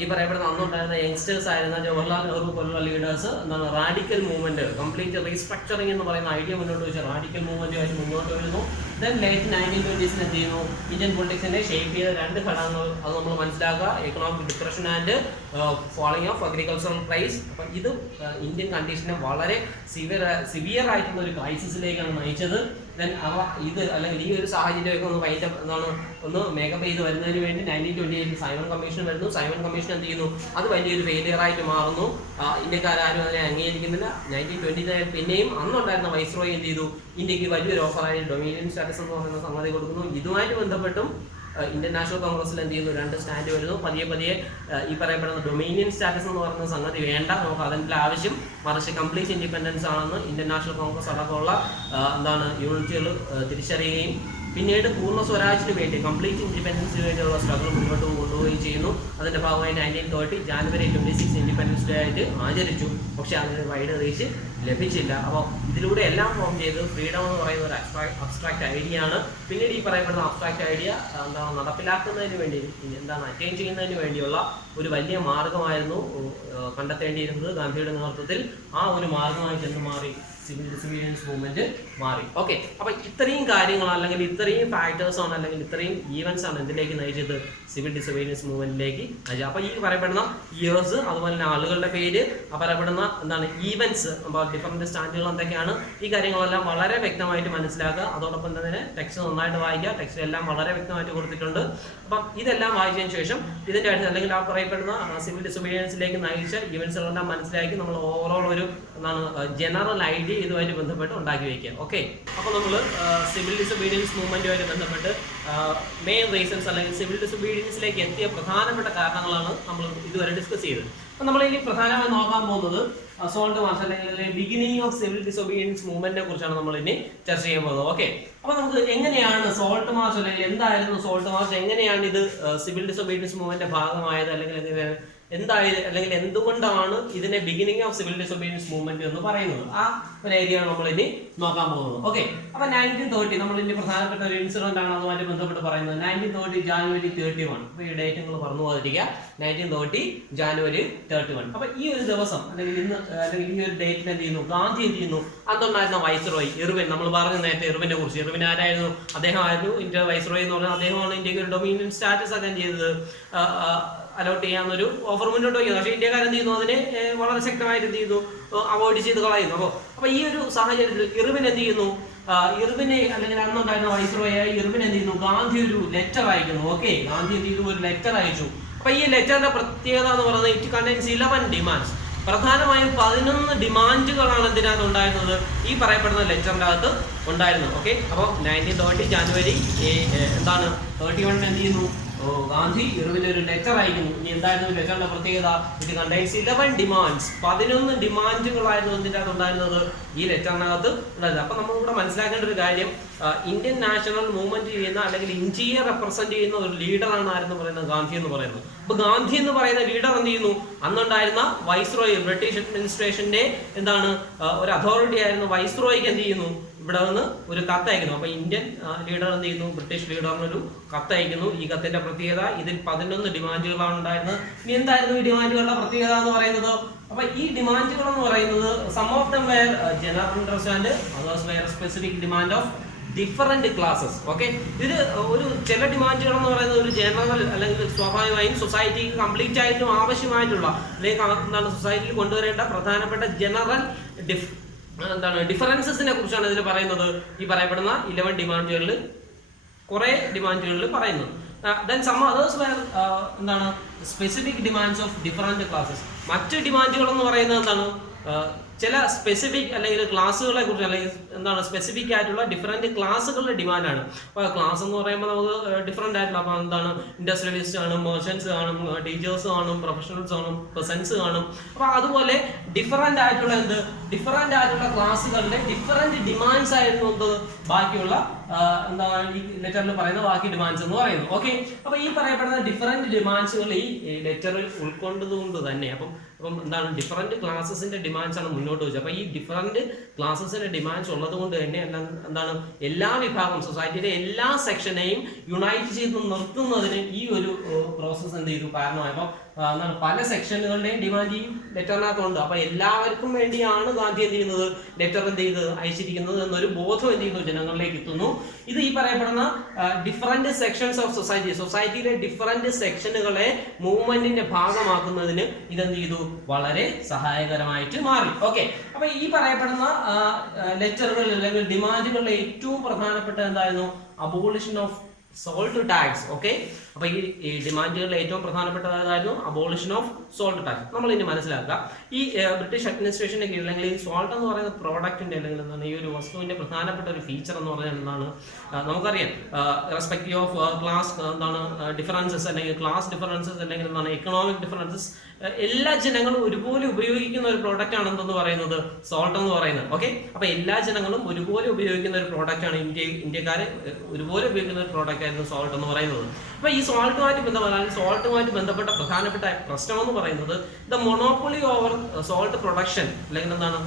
ഈ പറയപ്പെടുന്ന അന്നുണ്ടായിരുന്ന യങ്സ്റ്റേഴ്സ് ആയിരുന്ന ജവഹർലാൽ നെഹ്റു പോലുള്ള ലീഡേഴ്സ് എന്താണ് റാഡിക്കൽ മൂവ്മെന്റ്, കംപ്ലീറ്റ് റീസ്ട്രക്ചറിങ് എന്ന് പറയുന്ന ഐഡിയ മുന്നോട്ട് വെച്ച് റാഡിക്കൽ മൂവ്മെന്റുമായിട്ട് മുന്നോട്ട് വരുന്നു. ദെൻ ലേറ്റ് 1920s എന്ത് ചെയ്യുന്നു, ഇന്ത്യൻ പൊളിറ്റിക്സിനെ ഷേപ്പ് ചെയ്ത രണ്ട് ഘടകങ്ങൾ അത് നമ്മൾ മനസ്സിലാക്കുക. Economic depression and falling of agricultural price. അപ്പം ഇത് ഇന്ത്യൻ കണ്ടീഷനെ വളരെ സിവിയർ ആയിട്ടുള്ള ഒരു ക്രൈസിസിലേക്കാണ് നയിച്ചത്. ദെൻ ഇത് അല്ലെങ്കിൽ ഈ ഒരു സാഹചര്യമൊക്കെ ഒന്ന് മേക്കപ്പ് ചെയ്ത് വരുന്നതിന് വേണ്ടി 1928 സൈമൺ കമ്മീഷൻ വരുന്നു. സൈമൺ കമ്മീഷൻ എന്ത് ചെയ്യുന്നു, അത് വലിയൊരു ഫെയിലിയർ ആയിട്ട് മാറുന്നു. ഇന്ത്യക്കാരും അതിനെ അംഗീകരിക്കുന്നില്ല. 1929 പിന്നെയും അന്നുണ്ടായിരുന്ന വൈസ്രോയി എന്ത് ചെയ്തു, ഇന്ത്യക്ക് വലിയൊരു ഓഫറായി ഡൊമിനിയൻ സ്റ്റാറ്റസ് എന്ന് പറയുന്ന സംഗതി കൊടുക്കുന്നു. ഇതുമായിട്ട് ബന്ധപ്പെട്ടും ഇന്ത്യൻ നാഷണൽ കോൺഗ്രസിൽ എന്ത് ചെയ്യുന്നു, രണ്ട് സ്റ്റാൻഡ് വരുന്നു. പതിയെ ഈ പറയപ്പെടുന്ന ഡൊമിനിയൻ സ്റ്റാറ്റസ് എന്ന് പറയുന്ന സംഗതി വേണ്ട, നമുക്ക് അതിൻ്റെ ആവശ്യം, മറിച്ച് കംപ്ലീറ്റ് ഇൻഡിപെൻഡൻസ് ആണെന്ന് ഇന്ത്യൻ നാഷണൽ കോൺഗ്രസ് അടക്കമുള്ള യൂണിറ്റുകൾ തിരിച്ചറിയുകയും പിന്നീട് പൂർണ്ണ സ്വരാജിന് വേണ്ടി, കംപ്ലീറ്റ് ഇൻഡിപെൻഡൻസിന് വേണ്ടിയുള്ള സ്ട്രഗിൾ മുന്നോട്ട് കൊണ്ടുപോവുകയും ചെയ്യുന്നു. അതിന്റെ ഭാഗമായി 1930 ജാനുവരി 26 ഇൻഡിപെൻഡൻസ് ഡേ ആയിട്ട് ആചരിച്ചു. പക്ഷെ അതിന് വൈഡ് റീച്ച് ലഭിച്ചില്ല. അപ്പോൾ ഇതിലൂടെ എല്ലാം ഫോം ചെയ്ത് ഫ്രീഡം എന്ന് പറയുന്ന ഒരു അബ്സ്ട്രാക്ട് ഐഡിയ ആണ്. പിന്നീട് ഈ പറയപ്പെടുന്ന അബ്സ്ട്രാക്ട് ഐഡിയ എന്താണ് നടപ്പിലാക്കുന്നതിന് വേണ്ടി, എന്താണ് അറ്റൈൻ ചെയ്യുന്നതിന് വേണ്ടിയുള്ള ഒരു വലിയ മാർഗമായിരുന്നു കണ്ടെത്തേണ്ടിയിരുന്നത്. ഗാന്ധിയുടെ നേതൃത്വത്തിൽ ആ ഒരു മാർഗമായി ചെന്ന് മാറി സിവിൽ ഡിസൊബീഡിയൻസ് മൂവ്മെന്റ് മാറി. ഓക്കെ, അപ്പൊ ഇത്രയും കാര്യങ്ങൾ, അല്ലെങ്കിൽ ഇത്രയും ഫാക്ടേഴ്സ് ആണ്, അല്ലെങ്കിൽ ഇത്രയും ഈവൻസ് ആണ് എന്തിലേക്ക് നയിച്ചത്, സിവിൽ ഡിസൊബീഡിയൻസ് മൂവ്മെന്റിലേക്ക് നയിച്ചത്. അപ്പൊ ഈ പറയപ്പെടുന്ന ഇയേഴ്സ്, അതുപോലെ തന്നെ ആളുകളുടെ പേര്, പറയപ്പെടുന്ന എന്താണ് ഈവൻസ്, ഡിഫറൻറ്റ് സ്റ്റാൻഡുകൾ എന്തൊക്കെയാണ്, ഈ കാര്യങ്ങളെല്ലാം വളരെ വ്യക്തമായിട്ട് മനസ്സിലാക്കുക. അതോടൊപ്പം തന്നെ ടെക്സ്റ്റ് നന്നായിട്ട് വായിക്കുക. ടെക്സ്റ്റ് എല്ലാം വളരെ വ്യക്തമായിട്ട് കൊടുത്തിട്ടുണ്ട്. അപ്പം ഇതെല്ലാം വായിച്ചതിന് ശേഷം ഇതിന്റെ അടുത്ത്, അല്ലെങ്കിൽ ആ പറയപ്പെടുന്ന സിവിൽ ഡിസൊബീഡിയൻസിലേക്ക് നയിച്ച ഈവൻസുകളെല്ലാം മനസ്സിലാക്കി നമ്മൾ ഓവറോൾ ഒരു ജനറൽ ഐഡിയ ഇതുമായിട്ട് ബന്ധപ്പെട്ട് ഉണ്ടാക്കി വയ്ക്കുക. ഓക്കെ, അപ്പോൾ നമ്മൾ സിവിൽ ഡിസൊബീഡിയൻസ് മൂവ്മെന്റുമായിട്ട് ബന്ധപ്പെട്ട് മെയിൻ റീസൺസ്, അല്ലെങ്കിൽ സിവിൽ ഡിസൊബീഡിയൻസിലേക്ക് എത്തിയ പ്രധാനപ്പെട്ട കാരണങ്ങളാണ് നമ്മൾ ഇതുവരെ ഡിസ്കസ് ചെയ്തത്. അപ്പം നമ്മൾ ഇനി പ്രധാനമായി നോക്കാൻ പോകുന്നത് സോൾട്ട് മാർച്ച്, അല്ലെങ്കിൽ ബിഗിനിങ് ഓഫ് സിവിൽ ഡിസൊബീഡിയൻസ് മൂവ്മെന്റിനെ കുറിച്ചാണ് നമ്മൾ ഇനി ചർച്ച ചെയ്യാൻ പോകുന്നത്. ഓക്കെ, അപ്പൊ നമുക്ക് എങ്ങനെയാണ് സോൾട്ട് മാർച്ച്, അല്ലെങ്കിൽ എന്തായിരുന്നു സോൾട്ട് മാർച്ച്, എങ്ങനെയാണ് ഇത് സിവിൽ ഡിസൊബീഡിയൻസ് മൂവ്മെന്റിന്റെ ഭാഗമായത്, അല്ലെങ്കിൽ എന്തായത്, അല്ലെങ്കിൽ എന്തുകൊണ്ടാണ് ഇതിനെ beginning of civil disobedience movement എന്ന് പറയുന്നത്, ആ ഒരു ഏരിയയാണ് നമ്മൾ ഇനി നോക്കാൻ പോകുന്നത്. ഓക്കെ, അപ്പൊ 1930 നമ്മൾ ഇനി പ്രധാനപ്പെട്ട ഒരു ഇൻസിഡന്റ് ആണ് അതുമായിട്ട് ബന്ധപ്പെട്ട് പറയുന്നത്. 1930 ജാനുവരി 31. അപ്പൊ ഈ ഡേറ്റ് നിങ്ങൾ പറഞ്ഞു പോകാതിരിക്കുക. 1930 ജാനുവരി 31. അപ്പൊ ഈ ഒരു ദിവസം, അല്ലെങ്കിൽ ഇന്ന്, അല്ലെങ്കിൽ ഈ ഒരു ഡേറ്റിന് എന്ത് ചെയ്യുന്നു, ഗാന്ധി എന്ത് ചെയ്യുന്നു, അന്നുണ്ടായിരുന്ന വൈസ്രോയി ഇർവിൻ, നമ്മൾ പറഞ്ഞു നേരത്തെ ഇർവിനെ കുറിച്ച്. ഇർവിൻ ആരായിരുന്നു? അദ്ദേഹമായിരുന്നു ഇന്ത്യ വൈസ്രോയി എന്ന് പറഞ്ഞാൽ. അദ്ദേഹമാണ് ഇന്ത്യക്ക് ഒരു ഡൊമിനിയൻ സ്റ്റാറ്റസ് ഒക്കെ ചെയ്തത്, അലോട്ട് ചെയ്യാന്നൊരു ഓഫർ മുന്നോട്ട് വയ്ക്കുന്നു. പക്ഷേ ഇന്ത്യക്കാരെന്ത് ചെയ്യുന്നു, അതിനെ വളരെ ശക്തമായിട്ട് എന്ത് ചെയ്യുന്നു, അവോയ്ഡ് ചെയ്ത് കളയുന്നു. അപ്പൊ ഈ ഒരു സാഹചര്യത്തിൽ ഇർവിൻ എന്ത് ചെയ്യുന്നു, ഇർവിനെ, അല്ലെങ്കിൽ അന്നുണ്ടായിരുന്ന വൈസ്രോയായ ഇർവിൻ എന്ത് ചെയ്യുന്നു, ഗാന്ധി ഒരു ലെറ്റർ അയക്കുന്നു. ഓക്കെ, ഗാന്ധി എന്ത് ചെയ്തു, ഒരു ലെറ്റർ അയച്ചു. അപ്പൊ ഈ ലെറ്ററിന്റെ പ്രത്യേകത എന്ന് പറയുന്നത് ഇറ്റ് കണ്ടെയ്ൻസ് 11 ഡിമാൻഡ്സ്. പ്രധാനമായും 11 ഡിമാൻഡുകളാണ് ഇതിനകത്ത് ഉണ്ടായിരുന്നത്, ഈ പറയപ്പെടുന്ന ലെറ്ററിന്റെ അകത്ത് ഉണ്ടായിരുന്നത്. ഓക്കെ, അപ്പോൾ 1930 ജാനുവരി 31 എന്ത് ചെയ്യുന്നു, ഗാന്ധി ഇർവിന് ഒരു ലെറ്റർ അയക്കുന്നു. ഇനി എന്തായിരുന്നു ലെറ്ററിന്റെ പ്രത്യേകത? It contains 11 demands. 11 ഡിമാൻഡുകളായിരുന്നു ഇതിൻ്റെ അകത്ത് ഉണ്ടായിരുന്നത്, ഈ ലെറ്ററിനകത്ത് ഉണ്ടായിരുന്നത്. അപ്പൊ നമ്മളിവിടെ മനസ്സിലാക്കേണ്ട ഒരു കാര്യം, ഇന്ത്യൻ നാഷണൽ മൂവ്മെന്റ് ചെയ്യുന്ന, അല്ലെങ്കിൽ ഇന്ത്യയെ റെപ്രസെന്റ് ചെയ്യുന്ന ഒരു ലീഡറാണ് ആരെന്ന് പറയുന്നത്, ഗാന്ധി എന്ന് പറയുന്നത്. അപ്പൊ ഗാന്ധി എന്ന് പറയുന്ന ലീഡർ എന്ത് ചെയ്യുന്നു, അന്നുണ്ടായിരുന്ന വൈസ്രോയ്, ബ്രിട്ടീഷ് അഡ്മിനിസ്ട്രേഷന്റെ എന്താണ് ഒരു അതോറിറ്റി ആയിരുന്ന വൈസ്രോയ്ക്ക് എന്ത് ചെയ്യുന്നു, ഇവിടെ നിന്ന് ഒരു കത്ത് അയക്കുന്നു. അപ്പൊ ഇന്ത്യൻ ലീഡർ എന്ത് ചെയ്യുന്നു, ബ്രിട്ടീഷ് ലീഡറിനൊരു കത്ത് അയക്കുന്നു. ഈ കത്തിന്റെ പ്രത്യേകത, ഇതിൽ 11 ഡിമാൻഡുകളാണ് ഉണ്ടായിരുന്നത്. ഇനി എന്തായിരുന്നു ഈ ഡിമാൻഡുകളുടെ പ്രത്യേകത എന്ന് പറയുന്നത്? അപ്പൊ ഈ ഡിമാൻഡുകൾ എന്ന് പറയുന്നത് some of them were general interest and others were specific demand of different classes. Okay, ഇത് ഒരു ചില ഡിമാൻഡുകൾ എന്ന് പറയുന്നത് ഒരു ജനറൽ അല്ലെങ്കിൽ സ്വാഭാവികമായും സൊസൈറ്റിക്ക് കംപ്ലീറ്റ് ആയിട്ടും ആവശ്യമായിട്ടുള്ള അല്ലെങ്കിൽ എന്താണ് സൊസൈറ്റിയിൽ കൊണ്ടുവരേണ്ട പ്രധാനപ്പെട്ട ജനറൽ ഡിഫറൻസസിനെ കുറിച്ചാണ് ഇതിൽ പറയുന്നത്. ഈ പറയപ്പെടുന്ന 11 ഡിമാൻഡുകളിൽ കുറെ ഡിമാൻഡുകളിൽ പറയുന്നത്. ദെൻ സം അതേഴ്സ് വെയർ എന്താണ് specific demands of different classes. മറ്റ് ഡിമാൻഡുകൾ എന്ന് പറയുന്നത് എന്താണ്, ചില സ്പെസിഫിക് അല്ലെങ്കിൽ ക്ലാസ്സുകളെ കുറിച്ച് അല്ലെങ്കിൽ എന്താണ് സ്പെസിഫിക് ആയിട്ടുള്ള ഡിഫറെന്റ് ക്ലാസ്സുകളുടെ ഡിമാൻഡാണ്. അപ്പോൾ ക്ലാസ് എന്ന് പറയുമ്പോൾ നമുക്ക് ഡിഫറെന്റ് ആയിട്ടുള്ള, അപ്പോൾ എന്താണ് ഇൻഡസ്ട്രിയലിസ്റ്റ് കാണും, മെർച്ചൻസ് കാണും, ടീച്ചേഴ്സ് കാണും, പ്രൊഫഷണൽസ് കാണും, പെർസൺസ് കാണും. അപ്പോൾ അതുപോലെ ഡിഫറെന്റ് ആയിട്ടുള്ള ഡിഫറെന്റ് ആയിട്ടുള്ള ക്ലാസ്സുകളുടെ ഡിഫറെന്റ് ഡിമാൻഡ്സ് ആയിരുന്നു ബാക്കിയുള്ള എന്താ ഈ ലെറ്ററിൽ പറയുന്ന ബാക്കി ഡിമാൻഡ്സ് എന്ന് പറയുന്നത്. ഓക്കെ, അപ്പൊ ഈ പറയപ്പെടുന്ന ഡിഫറെന്റ് ഡിമാൻഡ്സുകൾ ഈ ലെറ്ററിൽ ഉൾക്കൊണ്ടതുകൊണ്ട് തന്നെ അപ്പം എന്താണ് ഡിഫറെന്റ് ക്ലാസസിന്റെ ഡിമാൻഡ്സ് ആണ് മുന്നോട്ട് വെച്ചത്. അപ്പൊ ഈ ഡിഫറെന്റ് ക്ലാസസിന്റെ ഡിമാൻഡ്സ് ഉള്ളത് കൊണ്ട് തന്നെ എന്താണ് എല്ലാ വിഭാഗം സൊസൈറ്റിയിലെ എല്ലാ സെക്ഷനെയും യുണൈറ്റ് ചെയ്ത് നിർത്തുന്നതിന് ഈ ഒരു പ്രോസസ് എന്ത് ചെയ്തു കാരണമായപ്പോൾ എന്താണ് പല സെക്ഷനുകളുടെയും ഡിമാൻഡ് ഈ ലെറ്ററിനകത്തുണ്ട്. അപ്പൊ എല്ലാവർക്കും വേണ്ടിയാണ് ഗാന്ധി എന്ത് ചെയ്യുന്നത്, ലെറ്റർ എന്ത് ചെയ്ത് അയച്ചിരിക്കുന്നത് എന്നൊരു ബോധം എന്ത് ചെയ്യുന്നു ജനങ്ങളിലേക്ക് എത്തുന്നു. ഇത് ഈ പറയപ്പെടുന്ന ഡിഫറെന്റ് സെക്ഷൻസ് ഓഫ് സൊസൈറ്റിയിലെ ഡിഫറെന്റ് സെക്ഷനുകളെ മൂവ്മെന്റിന്റെ ഭാഗമാക്കുന്നതിന് ഇതെന്ത് ചെയ്തു, വളരെ സഹായകരമായിട്ട് മാറി. ഓക്കെ, അപ്പൊ ഈ പറയപ്പെടുന്ന ലെറ്ററുകളിൽ അല്ലെങ്കിൽ ഡിമാൻഡുകളിലെ ഏറ്റവും പ്രധാനപ്പെട്ട എന്തായിരുന്നു, abolition of salt tax. Okay, അപ്പൊ ഈ ഡിമാൻഡുകളിൽ ഏറ്റവും പ്രധാനപ്പെട്ടതായിരുന്നു അബോളിഷൻ ഓഫ് സോൾട്ട് ടാക്സ്. നമ്മൾ ഇനി മനസ്സിലാക്കുക, ഈ ബ്രിട്ടീഷ് അഡ്മിനിസ്ട്രേഷന്റെ കീഴിൽ അല്ലെങ്കിൽ ഈ സോൾട്ട് എന്ന് പറയുന്ന പ്രോഡക്റ്റിന്റെ അല്ലെങ്കിൽ എന്താണ് ഈ ഒരു വസ്തുവിന്റെ പ്രധാനപ്പെട്ട ഒരു ഫീച്ചർ എന്ന് പറയുന്നത് എന്താണ്, നമുക്കറിയാം റെസ്പെക്റ്റീവ് ഓഫ് ക്ലാസ് എന്താണ് ഡിഫറൻസസ് അല്ലെങ്കിൽ ക്ലാസ് ഡിഫറൻസസ് അല്ലെങ്കിൽ എന്താണ് എക്കണോമിക് ഡിഫറൻസസ് എല്ലാ ജനങ്ങളും ഒരുപോലെ ഉപയോഗിക്കുന്ന ഒരു പ്രോഡക്റ്റ് ആണ് എന്തെന്ന് പറയുന്നത്, സോൾട്ട് എന്ന് പറയുന്നത്. ഓക്കെ, അപ്പൊ എല്ലാ ജനങ്ങളും ഒരുപോലെ ഉപയോഗിക്കുന്ന ഒരു പ്രോഡക്റ്റ് ആണ് ഇന്ത്യക്കാര് ഒരുപോലെ ഉപയോഗിക്കുന്ന ഒരു പ്രോഡക്റ്റ് ആയിരുന്നു സോൾട്ട് എന്ന് പറയുന്നത്. അപ്പൊ ഈ സോൾട്ടുമായിട്ട് ബന്ധപ്പെട്ട പ്രധാനപ്പെട്ട പ്രശ്നം എന്ന് പറയുന്നത് the monopoly over salt production അല്ലെങ്കിൽ എന്താണ്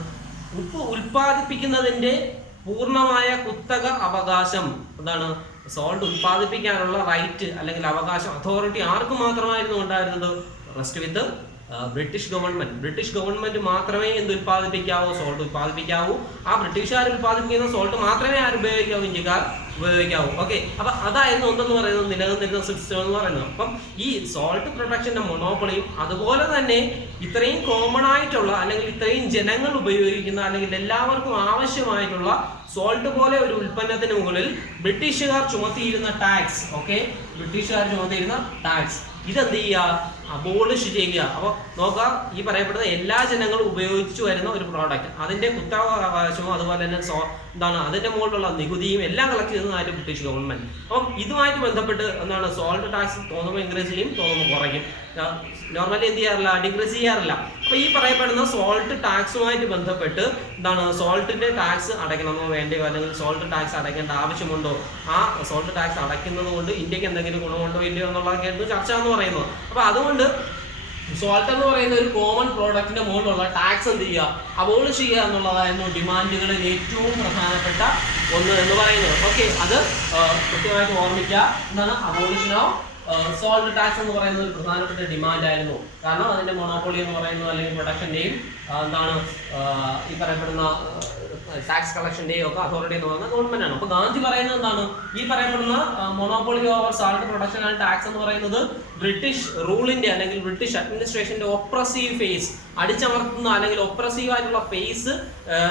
ഉപ്പ് ഉൽപ്പാദിപ്പിക്കുന്നതിന്റെ പൂർണ്ണമായ കുത്തക അവകാശം. എന്താണ് സോൾട്ട് ഉൽപ്പാദിപ്പിക്കാനുള്ള റൈറ്റ് അല്ലെങ്കിൽ അവകാശം അതോറിറ്റി ആർക്ക് മാത്രമായിരുന്നു ഉണ്ടായിരുന്നത്, റെസ്റ്റ് വിത്ത് ബ്രിട്ടീഷ് ഗവൺമെന്റ് മാത്രമേ എന്ത് ഉൽപ്പാദിപ്പിക്കാവൂ, സോൾട്ട് ഉൽപ്പാദിപ്പിക്കാവൂ. ആ ബ്രിട്ടീഷുകാർ ഉൽപ്പാദിപ്പിക്കുന്ന സോൾട്ട് മാത്രമേ ആര് ഉപയോഗിക്കാവൂ, ഇന്ത്യക്കാർ ഉപയോഗിക്കാവൂ. ഓക്കെ, അപ്പൊ അതായിരുന്നു എന്തെന്ന് പറയുന്നത് നിലനിന്നിരുന്ന സിസ്റ്റം എന്ന് പറയുന്നത്. അപ്പം ഈ സോൾട്ട് പ്രൊഡക്ഷന്റെ മൊണോപ്പൊളിയും അതുപോലെ തന്നെ ഇത്രയും കോമൺ ആയിട്ടുള്ള അല്ലെങ്കിൽ ഇത്രയും ജനങ്ങൾ ഉപയോഗിക്കുന്ന അല്ലെങ്കിൽ എല്ലാവർക്കും ആവശ്യമായിട്ടുള്ള സോൾട്ട് പോലെ ഒരു ഉൽപ്പന്നത്തിന് മുകളിൽ ബ്രിട്ടീഷുകാർ ചുമത്തിയിരുന്ന ടാക്സ്. ഓക്കെ, ഇതെന്ത് ചെയ്യുക, അബോളിഷ് ചെയ്യുക. അപ്പോൾ നോക്കാം, ഈ പറയപ്പെടുന്ന എല്ലാ ജനങ്ങളും ഉപയോഗിച്ചു വരുന്ന ഒരു പ്രോഡക്റ്റ് അതിന്റെ കുത്തകാവകാശവും അതുപോലെ തന്നെ എന്താണ് അതിന്റെ മുകളിലുള്ള നികുതിയും എല്ലാം കളക്ട് ചെയ്യുന്നതായിട്ട് ബ്രിട്ടീഷ് ഗവൺമെന്റ്. അപ്പം ഇതുമായിട്ട് ബന്ധപ്പെട്ട് എന്താണ് സോൾട്ട് ടാക്സ് തോന്നുമ്പോൾ ഇൻക്രീസ് ചെയ്യും, തോന്നുമ്പോൾ കുറയ്ക്കും. നോർമലി എന്ത് ചെയ്യാറില്ല, ഡിക്രീസ് ചെയ്യാറില്ല. അപ്പൊ ഈ പറയപ്പെടുന്ന സോൾട്ട് ടാക്സുമായിട്ട് ബന്ധപ്പെട്ട് എന്താണ് സോൾട്ടിന്റെ ടാക്സ് അടയ്ക്കണമെന്നോ വേണ്ടയോ അല്ലെങ്കിൽ സോൾട്ട് ടാക്സ് അടയ്ക്കേണ്ട ആവശ്യമുണ്ടോ, ആ സോൾട്ട് ടാക്സ് അടയ്ക്കുന്നത് കൊണ്ട് ഇന്ത്യക്ക് എന്തെങ്കിലും ഗുണമുണ്ടോ ഇല്ലയോ എന്നുള്ളതൊക്കെയായിരുന്നു ചർച്ച എന്ന് പറയുന്നത്. അപ്പൊ അതുകൊണ്ട് സോൾട്ട് എന്ന് പറയുന്ന ഒരു കോമൺ പ്രോഡക്റ്റിന്റെ മുകളിലുള്ള ടാക്സ് എന്ത് ചെയ്യുക, അബോളിഷ് ചെയ്യുക എന്നുള്ളതായിരുന്നു ഡിമാൻഡുകളിൽ ഏറ്റവും പ്രധാനപ്പെട്ട ഒന്ന് എന്ന് പറയുന്നത്. ഓക്കെ, അത് കൃത്യമായിട്ട് ഓർമ്മിക്കുക. എന്താണ് അബോളിഷൻ ഓഫ് സോൾട്ട് ടാക്സ് എന്ന് പറയുന്ന ഒരു പ്രധാനപ്പെട്ട ഡിമാൻഡ് ആയിരുന്നു. കാരണം അതിന്റെ മൊണോപ്പൊളി എന്ന് പറയുന്നത് അല്ലെങ്കിൽ പ്രൊഡക്ഷന്റെയും എന്താണ് ഈ പറയപ്പെടുന്ന ടാക്സ് കളക്ഷന്റെയും ഒക്കെ അതോറിറ്റി എന്ന് പറയുന്ന ഗവൺമെന്റ് ആണ്. അപ്പൊ ഗാന്ധി പറയുന്നത് എന്താണ്, ഈ പറയപ്പെടുന്ന monopoly over salt production and tax എന്ന് പറയുന്നത് ബ്രിട്ടീഷ് റൂളിന്റെ അല്ലെങ്കിൽ ബ്രിട്ടീഷ് അഡ്മിനിസ്ട്രേഷന്റെ ഒപ്രസീവ് ഫേസ്, അടിച്ചമർത്തുന്ന അല്ലെങ്കിൽ ഒപ്രസീവ് ആയിട്ടുള്ള ഫേസ്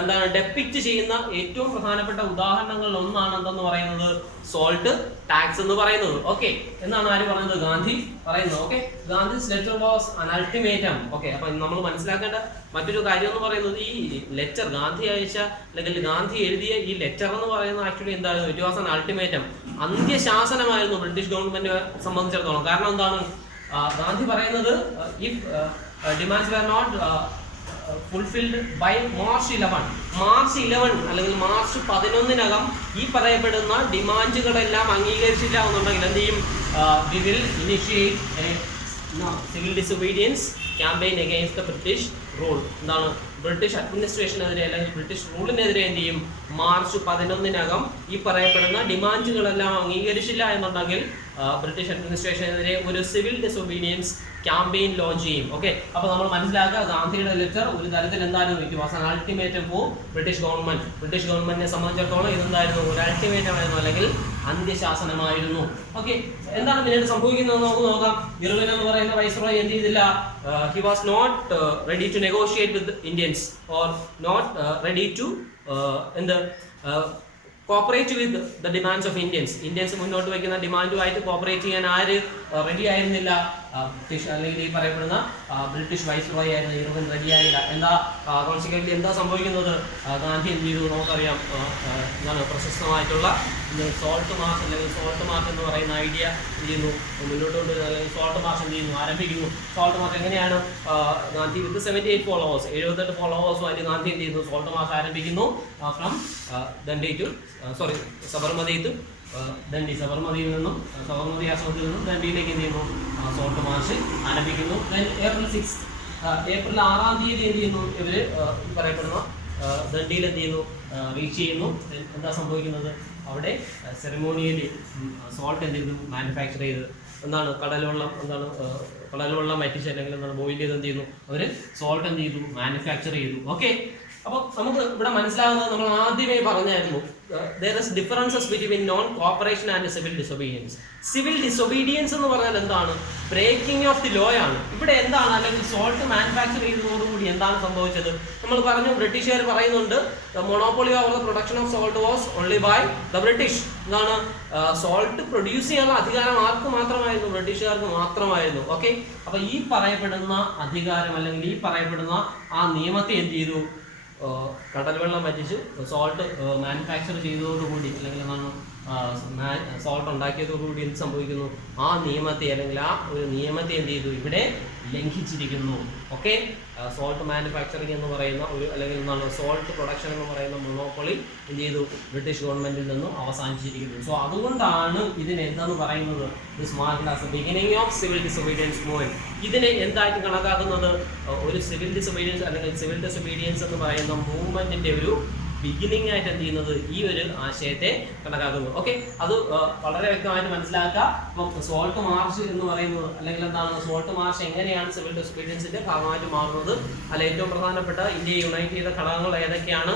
എന്താണ് ഡെപ്പിക്റ്റ് ചെയ്യുന്ന ഏറ്റവും പ്രധാനപ്പെട്ട ഉദാഹരണങ്ങളിൽ ഒന്നാണ് എന്തെന്ന് പറയുന്നത് സോൾട്ട് ടാക്സ് എന്ന് പറയുന്നത്. ഓക്കെ, എന്നാണ് ആര് പറയുന്നത്, ഗാന്ധി പറയുന്നത്. Okay, Gandhi's letter was an ultimatum. Okay, അപ്പൊ നമ്മൾ മനസ്സിലാക്കേണ്ട മറ്റൊരു കാര്യം എന്ന് പറയുന്നത് ഈ ലെറ്റർ ഗാന്ധി അയച്ച അല്ലെങ്കിൽ ഗാന്ധി എഴുതിയ ഈ ലെറ്റർ എന്ന് പറയുന്നത് ആക്ച്വലി എന്തായിരുന്നു, ഇറ്റ് വാസ് അൻ അൾട്ടിമേറ്റം, അന്ത്യശാസനമായിരുന്നു ബ്രിട്ടീഷ് ഗവൺമെന്റിനെ സംബന്ധിച്ചിടത്തോളം. കാരണം എന്താണ്, ഗാന്ധി പറയുന്നത് if demands were not fulfilled by March 11 അല്ലെങ്കിൽ മാർച്ച് 11 ഈ പറയപ്പെടുന്ന ഡിമാൻഡുകളെല്ലാം അംഗീകരിച്ചില്ല എന്നുണ്ടെങ്കിൽ എന്ത് ചെയ്യും, we will initiate civil disobedience campaign against the British rule. എന്താണ് ബ്രിട്ടീഷ് അഡ്മിനിസ്ട്രേഷനെതിരെ അല്ലെങ്കിൽ ബ്രിട്ടീഷ് റൂളിനെതിരെ എന്ത് ചെയ്യും? മാർച്ച് 11-നകം ഈ പറയപ്പെടുന്ന ഡിമാൻഡുകളെല്ലാം അംഗീകരിച്ചില്ല എന്നുണ്ടെങ്കിൽ ബ്രിട്ടീഷ് അഡ്മിനിസ്ട്രേഷനെതിരെ ഒരു സിവിൽ ഡിസൊബീഡിയൻസ് ക്യാമ്പയിൻ ലോഞ്ച് ചെയ്യും. ഓക്കെ, അപ്പോൾ നമ്മൾ മനസ്സിലാക്കുക ഗാന്ധിയുടെ ലെറ്റർ ഒരു തരത്തിൽ എന്തായിരുന്നു? It was an ultimatum for British government. British ഗവൺമെന്റിനെ സംബന്ധിച്ചിടത്തോളം ഇതെന്തായിരുന്നു? ഒരു അൾട്ടിമേറ്റം ആയിരുന്നു, അല്ലെങ്കിൽ അന്ത്യശാസനമായിരുന്നു. ഓക്കെ, എന്താണ് പിന്നീട് സംഭവിക്കുന്നത് നമുക്ക് നോക്കാം. ഇർവിൻ എന്ന് പറയുന്ന വൈസ്രോയ് എന്ത് ചെയ്തില്ല? He was not ready to negotiate with Indians or not ready to എന്ത് cooperate with the demands of Indians മുന്നോട്ട് വയ്ക്കുന്ന ഡിമാൻഡുമായിട്ട് കോപ്പറേറ്റ് ചെയ്യാൻ ആര് റെഡി ആയിരുന്നില്ല? അല്ലെങ്കിൽ ഈ പറയപ്പെടുന്ന ബ്രിട്ടീഷ് വൈസ്രോയ് ആയിരുന്ന ഇർവിൻ റെഡി ആയില്ല. എന്താ കോൺസിക്വന്റ്ലി എന്താ സംഭവിക്കുന്നത്? ഗാന്ധി എന്ത് ചെയ്തു? നമുക്കറിയാം, എന്താണ് പ്രശസ്തമായിട്ടുള്ള സോൾട്ട് മാർച്ച് അല്ലെങ്കിൽ സോൾട്ട് മാർച്ച് എന്ന് പറയുന്ന ഐഡിയ എന്ത് ചെയ്യുന്നു? മുന്നോട്ട് കൊണ്ട് സോൾട്ട് മാർച്ച് എന്ത് ചെയ്യുന്നു? ആരംഭിക്കുന്നു. സോൾട്ട് മാർച്ച് എങ്ങനെയാണ്? ഗാന്ധി വിത്ത് 78 ഫോളോവേഴ്സ് 78 ഫോളോവേഴ്സുമായിട്ട് ഗാന്ധി എന്ത് ചെയ്യുന്നു? സോൾട്ട് മാർച്ച് ആരംഭിക്കുന്നു. From Dandi to Sabarmati to Dandi. സബർമതിയിൽ നിന്നും സബർമതി ആശ്രമത്തിൽ നിന്നും ദണ്ഡിയിലേക്ക് എന്ത് ചെയ്യുന്നു? സോൾട്ട് മാർച്ച് ആരംഭിക്കുന്നു. ഏപ്രിൽ 6 തീയതി എന്ത് ചെയ്യുന്നു? ഇവര് പറയപ്പെടുന്ന ദണ്ഡിയിൽ എന്ത് ചെയ്യുന്നു? റീച്ച് ചെയ്യുന്നു. എന്താ സംഭവിക്കുന്നത്? അവിടെ സെറമോണിയലി സോൾട്ട് എന്ത് ചെയ്തു? മാനുഫാക്ചർ ചെയ്ത് എന്താണ് കടൽവെള്ളം കടൽവെള്ളം വറ്റിച്ച് അല്ലെങ്കിൽ എന്താണ് ബോയിൽ ചെയ്ത് എന്ത് ചെയ്യുന്നു? അവർ സോൾട്ട് എന്ത് ചെയ്തു? മാനുഫാക്ചർ ചെയ്തു. ഓക്കെ, അപ്പോൾ നമുക്ക് ഇവിടെ മനസ്സിലാകുന്നത് നമ്മൾ ആദ്യമേ പറഞ്ഞായിരുന്നു, there is differences between non cooperation and civil disobedience. Civil disobedience എന്ന് പറഞ്ഞാൽ എന്താണ്? ബ്രേക്കിംഗ് ഓഫ് ദി ലോ ആണ്. ഇവിടെ എന്താണ്? അല്ലെങ്കിൽ സോൾട്ട് മാനുഫാക്ചർ ചെയ്തതോടുകൂടി എന്താണ് സംഭവിച്ചത്? നമ്മൾ പറഞ്ഞു, ബ്രിട്ടീഷുകാർ പറയുന്നുണ്ട് monopoly over the production of salt was only by the British. എന്താണ്? സോൾട്ട് പ്രൊഡ്യൂസ് ചെയ്യാനുള്ള അധികാരം ആർക്ക് മാത്രമായിരുന്നു? ബ്രിട്ടീഷുകാർക്ക് മാത്രമായിരുന്നു. ഓക്കെ, അപ്പൊ ഈ പറയപ്പെടുന്ന അധികാരം അല്ലെങ്കിൽ ഈ പറയപ്പെടുന്ന ആ നിയമത്തെ എന്ത് ചെയ്തു? കടൽവെള്ളം വറ്റിച്ച് സോൾട്ട് മാനുഫാക്ചർ ചെയ്തതോടുകൂടി അല്ലെങ്കിൽ എന്താണ് സോൾട്ട് ഉണ്ടാക്കിയതോടുകൂടി എന്ത് സംഭവിക്കുന്നു? ആ നിയമത്തെ അല്ലെങ്കിൽ ആ ഒരു നിയമത്തെ എന്ത് ചെയ്തു? ഇവിടെ ലംഘിച്ചിരിക്കുന്നു. ഓക്കെ, സോൾട്ട് മാനുഫാക്ചറിങ് എന്ന് പറയുന്ന ഒരു അല്ലെങ്കിൽ എന്താണ് സോൾട്ട് പ്രൊഡക്ഷൻ എന്ന് പറയുന്ന മൊണോപ്പൊളി എന്ത് ചെയ്തു? ബ്രിട്ടീഷ് ഗവൺമെന്റിൽ നിന്നും അവസാനിച്ചിരിക്കുന്നു. സോ അതുകൊണ്ടാണ് ഇതിനെ എന്താന്ന് പറയുന്നത്? This marked as the beginning of civil disobedience movement. ഇതിനെ എന്തായിട്ട് കണക്കാക്കുന്നത്? ഒരു സിവിൽ ഡിസൊബീഡിയൻസ് അല്ലെങ്കിൽ സിവിൽ ഡിസൊബീഡിയൻസ് എന്ന് പറയുന്ന മൂവ്മെന്റിന്റെ ഒരു ബിഗിനിങ് ആയിട്ട് എന്ത് ചെയ്യുന്നത്? ഈ ഒരു ആശയത്തെ കണക്കാക്കുന്നു. ഓക്കെ, അത് വളരെ വ്യക്തമായിട്ട് മനസ്സിലാക്കുക. അപ്പം സോൾട്ട് മാർച്ച് എന്ന് പറയുന്നത് അല്ലെങ്കിൽ എന്താണ് സോൾട്ട് മാർച്ച് എങ്ങനെയാണ് സിവിൽ ഡിസൊബീഡിയൻസിന്റെ ഭാഗമായിട്ട് മാറുന്നത്? അല്ല, ഏറ്റവും പ്രധാനപ്പെട്ട ഇന്ത്യയെ യുണൈറ്റ് ചെയ്ത ഘടകങ്ങൾ ഏതൊക്കെയാണ്?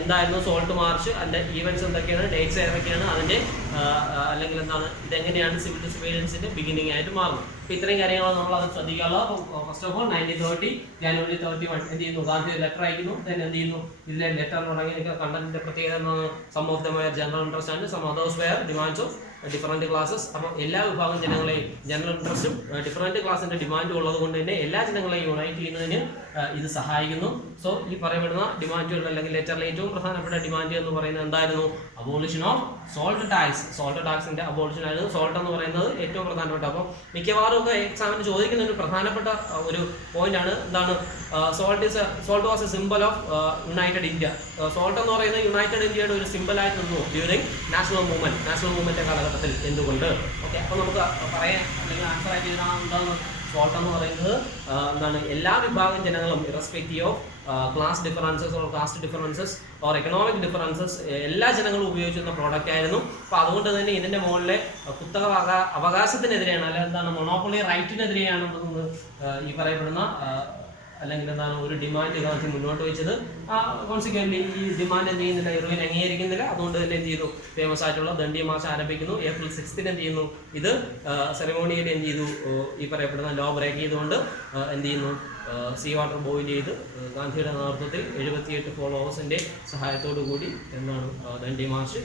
എന്തായിരുന്നു സോൾട്ട് മാർച്ച്? അതിന്റെ ഈവൻറ്റ്സ് എന്തൊക്കെയാണ്? ഡേറ്റ്സ് ഏതൊക്കെയാണ്? അതിന്റെ അല്ലെങ്കിൽ എന്താണ് ഇതെങ്ങനെയാണ് സിവിൽ ഡിസൊബീഡിയൻസിന്റെ ബിഗിനിങ് ആയിട്ട് മാറുന്നത്? അപ്പോൾ ഇത്രയും കാര്യങ്ങളാണ് നമ്മൾ അത് ശ്രദ്ധിക്കാനുള്ളത്. ഫസ്റ്റ് ഓഫ് ഓൾ 1930 ജനുവരി 31 എന്ത് ചെയ്യുന്നു? ഗാന്ധി ലെറ്റർ അയക്കുന്നു. then എന്ത് ചെയ്യുന്നു? ഇതിലെ ലെറ്റർ തുടങ്ങി കണ്ടന്റിന്റെ പ്രത്യേകത എന്താണ്? Some of them were general interest and some others were demands of different classes. അപ്പം എല്ലാ വിഭാഗം ജനങ്ങളെയും ജനറൽ ഇൻട്രസ്റ്റും ഡിഫറൻറ്റ് ക്ലാസിന്റെ ഡിമാൻഡും ഉള്ളത് കൊണ്ട് തന്നെ എല്ലാ ജനങ്ങളെയും യുണൈറ്റ് ചെയ്യുന്നതിന് ഇത് സഹായിക്കുന്നു. സോ ഈ പറയപ്പെടുന്ന ഡിമാൻഡുകൾ അല്ലെങ്കിൽ ലെറ്ററിലെ ഏറ്റവും പ്രധാനപ്പെട്ട ഡിമാൻഡ് എന്ന് പറയുന്നത് എന്തായിരുന്നു? Abolition of salt tax. Salt ടാക്സിന്റെ അബോളിഷൻ ആയിരുന്നു. സോൾട്ട് എന്ന് പറയുന്നത് ഏറ്റവും പ്രധാനപ്പെട്ട. അപ്പം മിക്കവാറും ഒക്കെ എക്സാമിന് ചോദിക്കുന്ന ഒരു പ്രധാനപ്പെട്ട ഒരു പോയിന്റ് ആണ് എന്താണ്? Salt was A symbol of United India. Salt എന്ന് പറയുന്നത് യുണൈറ്റഡ് ഇന്ത്യയുടെ ഒരു സിംബൽ ആയിട്ട് നിന്നു ഡ്യൂറിങ് നാഷണൽ മൂവ്മെന്റ് കാലഘട്ടത്തിൽ. എന്തുകൊണ്ട്? ഓക്കെ, അപ്പോൾ നമുക്ക് പറയാം അല്ലെങ്കിൽ ആൻസർ ആയിട്ട് എന്താണ്? സോൾട്ട് എന്ന് പറയുന്നത് എന്താണ്? എല്ലാ വിഭാഗം ജനങ്ങളും irrespective of class differences or caste differences or economic differences എല്ലാ ജനങ്ങളും ഉപയോഗിച്ചിരുന്ന പ്രോഡക്റ്റ് ആയിരുന്നു. അപ്പോൾ അതുകൊണ്ട് തന്നെ ഇതിന്റെ മുകളിലെ കുത്തക അവകാശത്തിനെതിരെയാണ് അല്ലെങ്കിൽ എന്താണ് മൊണോപ്പൊളി റൈറ്റിനെതിരെയാണ് ഈ പറയപ്പെടുന്ന അല്ലെങ്കിൽ എന്താണ് ഒരു ഡിമാൻഡ് ഗാന്ധി മുന്നോട്ട് വെച്ചത്. കോൺസിക്വന്റ്ലി ഈ ഡിമാൻഡ് എന്ത് ചെയ്യുന്നില്ല? ഇർവിൻ അംഗീകരിക്കുന്നില്ല. അതുകൊണ്ട് തന്നെ എന്ത് ചെയ്തു? ഫേമസ് ആയിട്ടുള്ള ദണ്ഡി മാർച്ച് ആരംഭിക്കുന്നു. ഏപ്രിൽ 6 എന്ത് ചെയ്യുന്നു? ഇത് സെറമോണിയിൽ എന്ത് ചെയ്തു? ഈ പറയപ്പെടുന്ന ലോ ബ്രേക്ക് ചെയ്തുകൊണ്ട് എന്ത് ചെയ്യുന്നു? സീ വാട്ടർ ബോയിൽ ചെയ്ത് ഗാന്ധിയുടെ നേതൃത്വത്തിൽ 78 ഫോളോവേഴ്സിന്റെ സഹായത്തോടു കൂടി എന്താണ് ദണ്ഡി മാർച്ച്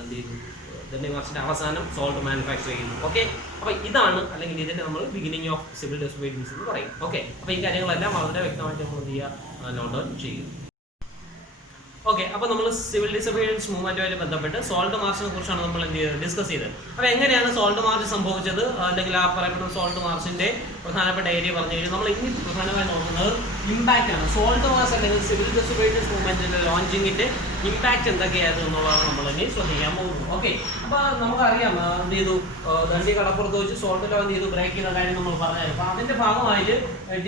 എന്ത് ചെയ്തു? ദണ്ഡി മാർച്ചിന്റെ അവസാനം സോൾട്ട് മാനുഫാക്ചർ ചെയ്യുന്നു. ഓക്കെ, അപ്പോൾ ഇതാണ് അല്ലെങ്കിൽ ഇതിന്റെ നമ്മൾ ബിഗിനിങ് ഓഫ് സിവിൽ ഡിസൊബീഡിയൻസ് എന്ന് പറയും. ഓക്കെ, അപ്പോൾ ഈ കാര്യങ്ങളെല്ലാം വളരെ വ്യക്തമായിട്ട് നമ്മൾ എന്ത് ചെയ്യുക? നോട്ട് ഡൗൺ ചെയ്യുക. ഓക്കെ, അപ്പോൾ നമ്മൾ സിവിൽ ഡിസൊബീഡിയൻസ് മൂവ്മെന്റുമായിട്ട് ബന്ധപ്പെട്ട് സോൾട്ട് മാർച്ചിനെ കുറിച്ചാണ് നമ്മൾ എന്ത് ചെയ്തത്? ഡിസ്കസ് ചെയ്തത്. അപ്പോൾ എങ്ങനെയാണ് സോൾട്ട് മാർച്ച് സംഭവിച്ചത് അല്ലെങ്കിൽ ആ പറയപ്പെടുന്ന സോൾട്ട് മാർച്ചിന്റെ പ്രധാനപ്പെട്ട ഏരിയ പറഞ്ഞു കഴിഞ്ഞാൽ നമ്മൾ ഇനി പ്രധാനമായി നോക്കുന്നത് ഇമ്പാക്റ്റ് ആണ്. സോൾട്ട് മാർച്ച് അല്ലെങ്കിൽ സിവിൽ ഡിസൊബീഡിയൻസ് മൂവ്മെന്റിന്റെ ലോഞ്ചിങ്ങിന്റെ ഇമ്പാക്റ്റ് എന്തൊക്കെയായിരുന്നു എന്നുള്ളതാണ് നമ്മൾ ഇനി ശ്രദ്ധിക്കാൻ പോകുന്നത്. ഓക്കെ, അപ്പോൾ നമുക്കറിയാം എന്ത് ചെയ്തു, ദണ്ഡി കടപ്പുറത്ത് വെച്ച് സോൾട്ട് ലോ എന്ത് ചെയ്തു ബ്രേക്ക് ചെയ്യുന്ന കാര്യം നമ്മൾ പറഞ്ഞായിരുന്നു. അപ്പോൾ അതിന്റെ ഭാഗമായിട്ട്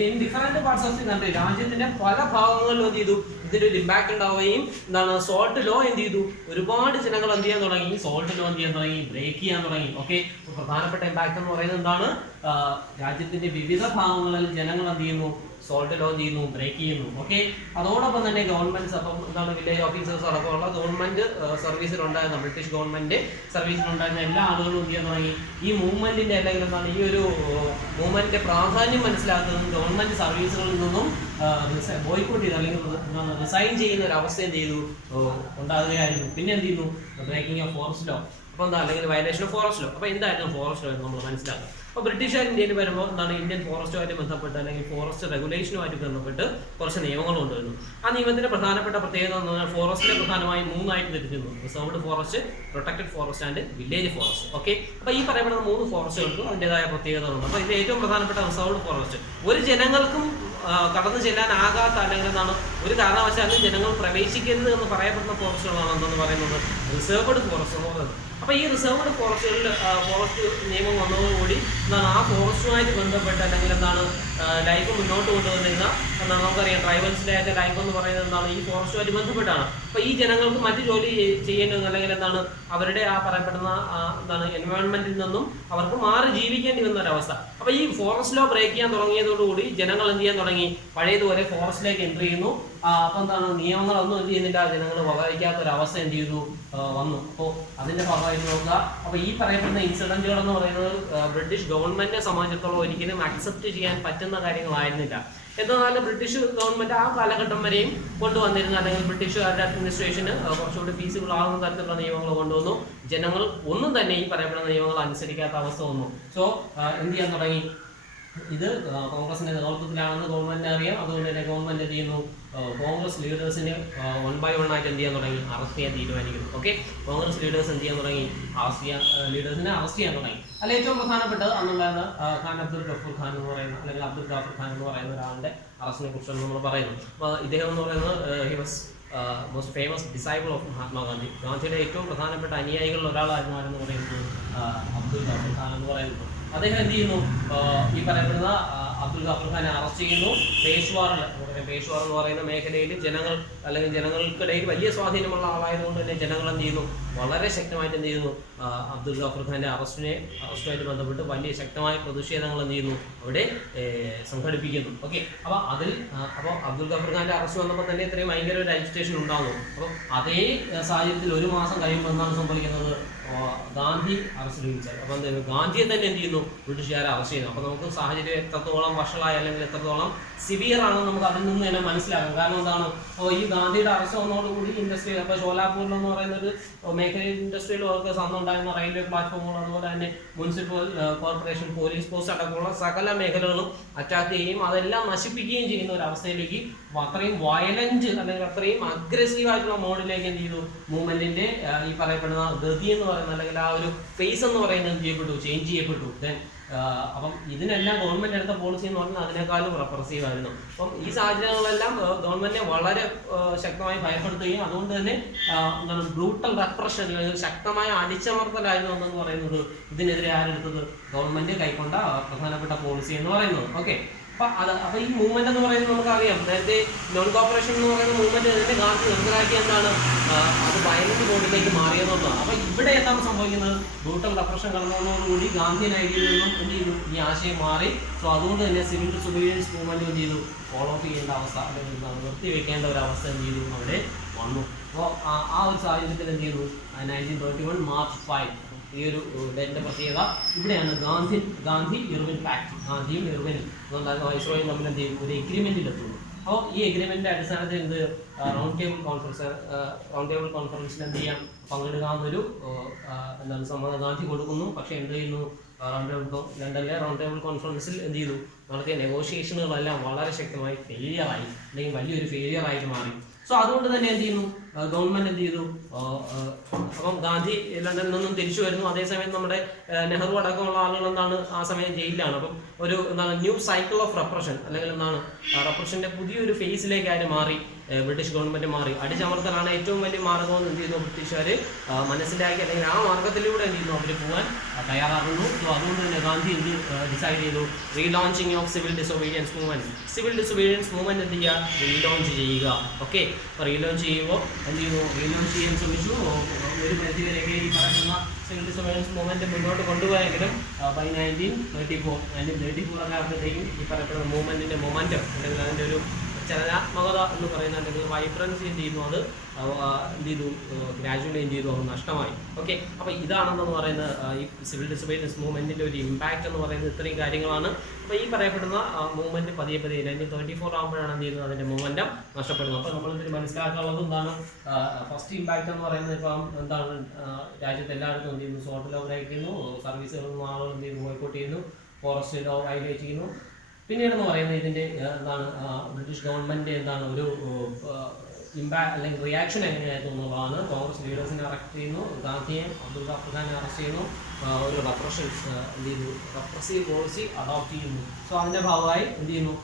in different parts of the country, രാജ്യത്തിന്റെ പല ഭാഗങ്ങളിലും എന്ത് ചെയ്തു ഇതിന്റെ ഒരു ഇമ്പാക്ട് ഉണ്ടാവുകയും എന്താണ് സോൾട്ട് ലോ എന്ത് ചെയ്തു ഒരുപാട് ജനങ്ങൾ എന്ത് ചെയ്യാൻ തുടങ്ങി, സോൾട്ട് ലോ എന്ത് ചെയ്യാൻ തുടങ്ങി, ബ്രേക്ക് ചെയ്യാൻ തുടങ്ങി. ഓക്കെ, പ്രധാനപ്പെട്ട ഇമ്പാക്ട് എന്ന് പറയുന്നത് എന്താണ്, രാജ്യത്തിന്റെ വിവിധ ഭാഗങ്ങളിൽ ജനങ്ങൾ എന്ത് ചെയ്യുന്നു, സോൾട്ട് ലോ ചെയ്യുന്നു, ബ്രേക്ക് ചെയ്യുന്നു. ഓക്കെ, അതോടൊപ്പം തന്നെ ഗവൺമെന്റ് അപ്പം എന്താണ് വില്ലേജ് ഓഫീസേഴ്സ് അടക്കമുള്ള ഗവൺമെന്റ് സർവീസിലുണ്ടായിരുന്ന ബ്രിട്ടീഷ് ഗവൺമെന്റ് സർവീസിലുണ്ടായിരുന്ന എല്ലാ ആളുകളും എന്ത് ചെയ്യാൻ തുടങ്ങി, ഈ മൂവ്മെന്റിന്റെ അല്ലെങ്കിൽ എന്താണ് ഈ ഒരു മൂവ്മെന്റിന്റെ പ്രാധാന്യം മനസ്സിലാക്കുന്നതും ഗവൺമെന്റ് സർവീസുകളിൽ നിന്നും ബോയ്ക്കോട്ട് ചെയ്ത് അല്ലെങ്കിൽ റിസൈൻ ചെയ്യുന്ന ഒരു അവസ്ഥ എന്ത് ചെയ്തു ഉണ്ടാകുകയായിരുന്നു. പിന്നെ എന്ത് ചെയ്യുന്നു, ബ്രേക്കിംഗ് ഓഫ് ഫോറസ്റ്റ് ലോ, അപ്പോൾ എന്താ അല്ലെങ്കിൽ വയലേഷൻ ഓഫ് ഫോറസ്റ്റ് ലോ. അപ്പോൾ എന്തായിരുന്നു ഫോറസ്റ്റ് ലോ എന്ന് നമ്മൾ മനസ്സിലാക്കുക. അപ്പോൾ ബ്രിട്ടീഷുകാർ ഇന്ത്യയിൽ വരുമ്പോൾ എന്താണ് ഇന്ത്യൻ ഫോറസ്റ്റുമായിട്ട് ബന്ധപ്പെട്ട് അല്ലെങ്കിൽ ഫോറസ്റ്റ് റെഗുലേഷനുമായിട്ട് ബന്ധപ്പെട്ട് കുറച്ച് നിയമങ്ങൾ കൊണ്ടുവരുന്നു. ആ നിയമത്തിന്റെ പ്രധാനപ്പെട്ട പ്രത്യേകത എന്ന് പറഞ്ഞാൽ ഫോറസ്റ്റിനെ പ്രധാനമായും 3 ആയിട്ട് തിരിച്ചിരുന്നു: reserved forest, protected forest and village forest. Okay, അപ്പോൾ ഈ പറയപ്പെടുന്ന 3 ഫോറസ്റ്റുകൾക്കും അതിൻ്റെതായ പ്രത്യേകതകളുണ്ട്. അപ്പോൾ ഇതിൽ ഏറ്റവും പ്രധാനപ്പെട്ട റിസർവ്ഡ് ഫോറസ്റ്റ്, ഒരു ജനങ്ങൾക്കും കടന്നു ചെല്ലാനാകാത്ത അല്ലെങ്കിൽ എന്താണ് ഒരു കാരണവശാലും ജനങ്ങൾ പ്രവേശിക്കരുത് എന്ന് പറയപ്പെടുന്ന ഫോറസ്റ്റുകളാണ് എന്തെന്ന് പറയുന്നത് റിസർവ്ഡ് ഫോറസ്റ്റ് എന്ന് പറയുന്നത്. അപ്പോൾ ഈ റിസർവ്ഡ് ഫോറസ്റ്റുകളിൽ ഫോറസ്റ്റ് നിയമം വന്നതോടുകൂടി എന്താണ് ആ ഫോറസ്റ്റുമായിട്ട് ബന്ധപ്പെട്ട് അല്ലെങ്കിൽ എന്താണ് ലൈഫ് മുന്നോട്ട് കൊണ്ടുവന്നിരുന്ന എന്താണ് നമുക്കറിയാം ട്രൈബൽസിൻ്റെ ആയിട്ട് ലൈഫ് എന്ന് പറയുന്നത് എന്താണ് ഈ ഫോറസ്റ്റുമായിട്ട് ബന്ധപ്പെട്ടാണ്. അപ്പോൾ ഈ ജനങ്ങൾക്ക് മറ്റു ജോലി ചെയ്യേണ്ടത് അല്ലെങ്കിൽ എന്താണ് അവരുടെ ആ പറയപ്പെടുന്ന എന്താണ് എൻവയോൺമെന്റിൽ നിന്നും അവർക്ക് മാറി ജീവിക്കേണ്ടി വന്ന ഒരവസ്ഥ. അപ്പോൾ ഈ ഫോറസ്റ്റ് ലോ ബ്രേക്ക് ചെയ്യാൻ തുടങ്ങിയതോടുകൂടി ജനങ്ങൾ എന്ത് ചെയ്യാൻ തുടങ്ങി, പഴയതുപോലെ ഫോറസ്റ്റിലേക്ക് എൻട്രി ചെയ്യുന്നു. അപ്പോൾ എന്താണ് നിയമങ്ങളൊന്നും എന്ത് ചെയ്യുന്നില്ല, ജനങ്ങൾ വകവയ്ക്കാത്ത ഒരു അവസ്ഥ എന്ത് ചെയ്തു വന്നു. അപ്പോൾ അതിന്റെ ഭാഗമായിട്ട് നോക്കുക. അപ്പോൾ ഈ പറയപ്പെടുന്ന ഇൻസിഡന്റുകൾ എന്ന് പറയുന്നത് ബ്രിട്ടീഷ് ഗവൺമെന്റിനെ സംബന്ധിച്ചിടത്തോളം ഒരിക്കലും അക്സെപ്റ്റ് ചെയ്യാൻ പറ്റുന്ന കാര്യങ്ങളായിരുന്നില്ല. എന്നാൽ ബ്രിട്ടീഷ് ഗവൺമെന്റ് ആ കാലഘട്ടം വരെയും കൊണ്ടുവന്നിരുന്ന അല്ലെങ്കിൽ ബ്രിട്ടീഷുകാരുടെ അഡ്മിനിസ്ട്രേഷന് കുറച്ചുകൂടി ഫീസിബിൾ ആകുന്ന തരത്തിലുള്ള നിയമങ്ങൾ കൊണ്ടുവന്നു. ജനങ്ങൾ ഒന്നും തന്നെ ഈ പറയപ്പെടുന്ന നിയമങ്ങൾ അനുസരിക്കാത്ത അവസ്ഥ വന്നു. സോ എന്ത് ചെയ്യാൻ തുടങ്ങി, ഇത് കോൺഗ്രസിന്റെ നേതൃത്വത്തിലാണെന്ന് ഗവൺമെന്റിന് അറിയാം. അതുകൊണ്ട് തന്നെ ഗവൺമെന്റ് എന്ത് ചെയ്യുന്നു, കോൺഗ്രസ് ലീഡേഴ്സിനെ 1 by 1 ആയിട്ട് എന്ത് ചെയ്യാൻ തുടങ്ങി, അറസ്റ്റ് ചെയ്യാൻ തീരുമാനിക്കുന്നു. ഓക്കെ, കോൺഗ്രസ് ലീഡേഴ്സ് എന്ത് ചെയ്യാൻ തുടങ്ങി, ലീഡേഴ്സിനെ അറസ്റ്റ് ചെയ്യാൻ തുടങ്ങി. അതിൽ ഏറ്റവും പ്രധാനപ്പെട്ടത് അന്നുണ്ടായിരുന്ന ഖാൻ അബ്ദുൽ ഗഫൂർ ഖാൻ എന്ന് പറയുന്ന അല്ലെങ്കിൽ അബ്ദുൽ ഗാഫർ ഖാൻ എന്ന് പറയുന്ന ഒരാളുടെ അറസ്റ്റിനെ കുറിച്ചാണ് നമ്മൾ പറയുന്നത്. അപ്പോൾ ഇദ്ദേഹം എന്ന് പറയുന്നത് he was most famous disciple of Mahatma Gandhi. ഗാന്ധിയുടെ ഏറ്റവും പ്രധാനപ്പെട്ട അനുയായികളിൽ ഒരാളായിരുന്നു ആരെന്ന് പറയുന്നത് അബ്ദുൽ ഗാഫർ ഖാൻ എന്ന് പറയുന്നത്. അദ്ദേഹം എന്ത് ചെയ്യുന്നു, ഈ പറയപ്പെടുന്ന അബ്ദുൽ ഗഫൂർ ഖാനെ അറസ്റ്റ് ചെയ്യുന്നു. പേഷ്വാർ എന്ന് പറയുന്ന മേഖലയിൽ ജനങ്ങൾ അല്ലെങ്കിൽ ജനങ്ങൾക്കിടയിൽ വലിയ സ്വാധീനമുള്ള ആളായതുകൊണ്ട് തന്നെ ജനങ്ങൾ എന്ത് ചെയ്യുന്നു, വളരെ ശക്തമായിട്ട് എന്ത് ചെയ്യുന്നു, അബ്ദുൽ ഗഫൂർ ഖാന്റെ അറസ്റ്റുമായിട്ട് ബന്ധപ്പെട്ട് വലിയ ശക്തമായ പ്രതിഷേധങ്ങൾ എന്ത് ചെയ്യുന്നു അവിടെ സംഘടിപ്പിക്കുന്നു. ഓക്കെ, അപ്പോൾ അപ്പോൾ അബ്ദുൽ ഗഫൂർ ഖാന്റെ അറസ്റ്റ് വന്നപ്പോൾ തന്നെ ഇത്രയും ഭയങ്കര ഒരു അജിറ്റേഷൻ ഉണ്ടാകുന്നു. അപ്പോൾ അതേ സാഹചര്യത്തിൽ 1 മാസം കഴിയുമ്പോൾ എന്താണ് സംഭവിക്കുന്നത്, ഗാന്ധി അറസ്റ്റ് ലഭിച്ചത്. അപ്പോൾ എന്ത് ഗാന്ധിയെ തന്നെ എന്ത് ചെയ്യുന്നു, ബ്രിട്ടീഷുകാരെ അറസ്റ്റ് ചെയ്യുന്നു. അപ്പോൾ നമുക്ക് സാഹചര്യം എത്രത്തോളം വഷളായി അല്ലെങ്കിൽ എത്രത്തോളം സിവിയർ ആണെന്ന് നമുക്ക് അതിൽ നിന്ന് തന്നെ മനസ്സിലാക്കാം. കാരണം എന്താണ്, ഈ ഗാന്ധിയുടെ അറസ്റ്റ് വന്നതോടുകൂടി ഇൻഡസ്ട്രിയിൽ, അപ്പോൾ ഷോലാപൂരിൽ എന്ന് പറയുന്ന ഒരു മേഖലയിൽ ഇൻഡസ്ട്രിയൽ വർക്കേഴ്സ് അന്നുണ്ടായിരുന്ന റെയിൽവേ പ്ലാറ്റ്ഫോമുകൾ, അതുപോലെ തന്നെ മുനിസിപ്പൽ കോർപ്പറേഷൻ, പോലീസ് പോസ്റ്റ് അടക്കമുള്ള സകല മേഖലകളും അറ്റാക്ക് ചെയ്യുകയും അതെല്ലാം നശിപ്പിക്കുകയും ചെയ്യുന്ന ഒരു അവസ്ഥയിലേക്ക് അത്രയും വയലന്റ് അല്ലെങ്കിൽ അത്രയും അഗ്രസീവ് ആയിട്ടുള്ള മോഡിലേക്ക് എന്ത് ചെയ്തു, മൂവ്മെന്റിന്റെ ഈ പറയപ്പെടുന്ന ഗതി എന്ന് പറയുന്നത് അല്ലെങ്കിൽ ആ ഒരു ഫേസ് എന്ന് പറയുന്നത് എന്ത് ചെയ്യപ്പെട്ടു, ചേഞ്ച് ചെയ്യപ്പെട്ടു. ദെൻ അപ്പം ഇതിനെല്ലാം ഗവൺമെന്റ് എടുത്ത പോളിസി എന്ന് പറഞ്ഞാൽ അതിനേക്കാളും റെപ്രസീവ് ആയിരുന്നു. അപ്പം ഈ സാഹചര്യങ്ങളെല്ലാം ഗവൺമെന്റിനെ വളരെ ശക്തമായി ഭയപ്പെടുത്തുകയും അതുകൊണ്ട് തന്നെ എന്താണ് ബ്രൂട്ടൽ റെപ്രഷൻ അല്ലെങ്കിൽ ശക്തമായ അടിച്ചമർത്തലായിരുന്നു എന്നു പറയുന്നത് ഇതിനെതിരെ ആരെടുത്തത്, ഗവൺമെന്റ് കൈക്കൊണ്ട പ്രധാനപ്പെട്ട പോളിസി എന്ന് പറയുന്നത്. ഓക്കെ, അപ്പൊ ഈ മൂവ്മെന്റ് എന്ന് പറയുന്നത് നമുക്കറിയാം, നേരത്തെ നോൺ കോപ്പറേഷൻ എന്ന് പറയുന്ന മൂവ്മെന്റ് ഇതിന്റെ ഗാന്ധി നിർത്തലാക്കിയ എന്താണ്, അത് വയലന്റ് മോഡിലേക്ക് മാറിയതെന്നുള്ളതാണ്. അപ്പൊ ഇവിടെ എന്താണ് സംഭവിക്കുന്നത്, ബ്രൂട്ടൽ റെപ്രഷൻ കടന്നതോടുകൂടി ഗാന്ധിയൻ ഐഡിയയിൽ നിന്നും എന്ത് ചെയ്തു, ഈ ആശയം മാറി. സോ അതുകൊണ്ട് തന്നെ സിവിൽ ഡിസൊബീഡിയൻസ് മൂവ്മെന്റ് എന്ത് ചെയ്തു, ഫോളോ ചെയ്യേണ്ട അവസ്ഥ അല്ലെങ്കിൽ നിർത്തിവെക്കേണ്ട ഒരു അവസ്ഥ എന്ത് ചെയ്തു അവിടെ വന്നു. അപ്പോൾ ആ ഒരു സാഹചര്യത്തിൽ എന്ത് ചെയ്തു, 1931 March 5 ഈ ഒരു ഡേറ്റിന്റെ പ്രത്യേകത ഇവിടെയാണ്. ഗാന്ധി ഇർവിൻ പാക്ട്, ഗാന്ധിയും ഇർവിനും വൈസ്രോയും തമ്മിൽ എന്ത് ചെയ്യും, ഒരു എഗ്രിമെന്റിലെത്തുന്നു. അപ്പോൾ ഈ എഗ്രിമെന്റിന്റെ അടിസ്ഥാനത്തിൽ എന്ത് റൗണ്ട് ടേബിൾ കോൺഫറൻസിൽ എന്ത് ചെയ്യാം, പങ്കെടുക്കാവുന്നൊരു എന്താണ് സമ്മതം ഗാന്ധി കൊടുക്കുന്നു. പക്ഷെ എന്ത് ചെയ്യുന്നു, ലണ്ടനിലെ റൗണ്ട് ടേബിൾ കോൺഫറൻസിൽ എന്ത് ചെയ്തു, നടത്തിയ നെഗോഷിയേഷനുകളെല്ലാം വളരെ ശക്തമായി ഫെയിലിയറായി, അല്ലെങ്കിൽ വലിയൊരു ഫെയിലിയറായിട്ട് മാറി. സോ അതുകൊണ്ട് തന്നെ എന്ത് ചെയ്യുന്നു, ഗവൺമെന്റ് എന്ത് ചെയ്തു, അപ്പം ഗാന്ധി ലണ്ടനിൽ നിന്നും തിരിച്ചു വരുന്നു. അതേസമയം നമ്മുടെ നെഹ്റു അടക്കമുള്ള ആളുകൾ എന്താണ് ആ സമയം ജയിലിലാണ്. അപ്പം ഒരു എന്താണ് ന്യൂ സൈക്കിൾ ഓഫ് റെപ്രഷൻ, അല്ലെങ്കിൽ എന്താണ് റെപ്രഷന്റെ പുതിയൊരു ഫേസിലേക്കായിട്ട് മാറി ബ്രിട്ടീഷ് ഗവൺമെന്റ് മാറി. അടിച്ചമർത്തലാണ് ഏറ്റവും വലിയ മാർഗമെന്ന് എന്ത് ചെയ്യുന്നു ബ്രിട്ടീഷുകാർ മനസ്സിലാക്കി, അല്ലെങ്കിൽ ആ മാർഗത്തിലൂടെ എന്ത് ചെയ്യുന്നു അവർ പോകാൻ തയ്യാറാകുന്നു. സോ അതുകൊണ്ട് തന്നെ ഗാന്ധി എന്ത് ഡിസൈഡ് ചെയ്തു, relaunching of civil disobedience movement. Civil disobedience movement എന്ത് ചെയ്യുക, റീലോഞ്ച് ചെയ്യുക. ഓക്കെ, അപ്പോൾ റീലോഞ്ച് ചെയ്യുമ്പോൾ എന്ത് ചെയ്യുന്നു, റീലോഞ്ച് ചെയ്യാൻ ശ്രമിച്ചു. ഒരു പരിധിവരെയൊക്കെ ഈ പറയുന്ന സിവിൽ ഡിസൊബീഡിയൻസ് മൂവ്മെന്റ് മുന്നോട്ട് കൊണ്ടുപോയെങ്കിലും ബൈ 1934 ഒക്കെ ആകുമ്പോഴത്തേക്കും ഈ പറയപ്പെടുന്ന മൂവ്മെന്റിന്റെ മൊമെന്റം, അല്ലെങ്കിൽ അതിൻ്റെ ഒരു ചലനാത്മകത എന്ന് പറയുന്ന, അല്ലെങ്കിൽ വൈബ്രൻസി എന്ത് ചെയ്യുന്നു, അത് എന്ത് ചെയ്തു, ഗ്രാജുവലി എന്ത് ചെയ്തു, അത് നഷ്ടമായി. ഓക്കെ, അപ്പോൾ ഇതാണെന്ന് പറയുന്നത് ഈ സിവിൽ ഡിസൊബീഡിയൻസ് മൂവ്മെന്റിന്റെ ഒരു ഇമ്പാക്റ്റ് എന്ന് പറയുന്നത് ഇത്രയും കാര്യങ്ങളാണ്. അപ്പോൾ ഈ പറയപ്പെടുന്ന മൂവ്മെന്റ് പതിയെ 1934 ആകുമ്പോഴാണ് എന്ത് ചെയ്യുന്നത്, അതിന്റെ മൊമെന്റം നഷ്ടപ്പെടുന്നത്. അപ്പോൾ നമ്മൾ ഇതിൽ മനസ്സിലാക്കാനുള്ളത് എന്താണ്, ഫസ്റ്റ് ഇമ്പാക്റ്റ് എന്ന് പറയുന്നത് ഇപ്പം എന്താണ്, രാജ്യത്ത് എല്ലായിടത്തും എന്ത് ചെയ്യുന്നു, സോർട്ട് ലോ ബ്രേക്കുന്നു, സർവീസുകളൊന്നും ആളുകൾ എന്ത് ചെയ്യുന്നു, ബോയ്ക്കോട്ട് ചെയ്യുന്നു, ഫോറസ്റ്റ് ലോ വയലേറ്റ് ചെയ്യുന്നു. പിന്നീടെന്ന് പറയുന്നത് ഇതിൻ്റെ എന്താണ് ബ്രിട്ടീഷ് ഗവൺമെൻറ് എന്താണ് ഒരു അല്ലെങ്കിൽ റിയാക്ഷൻ എങ്ങനെയായിരുന്നു എന്നുള്ളതാണ്. കോൺഗ്രസ് ലീഡേഴ്സിനെ അറസ്റ്റ് ചെയ്യുന്നു, ഗാന്ധിയെ അബ്ദുൾ ഗഫർ ഖാനെ അറസ്റ്റ് ചെയ്യുന്നു, ഒരു റെപ്രഷൻ എന്ത് ചെയ്യുന്നു, റെപ്രസീവ് പോളിസി അഡോപ്റ്റ് ചെയ്യുന്നു. സോ അതിൻ്റെ ഭാഗമായി എന്ത് ചെയ്യുന്നു,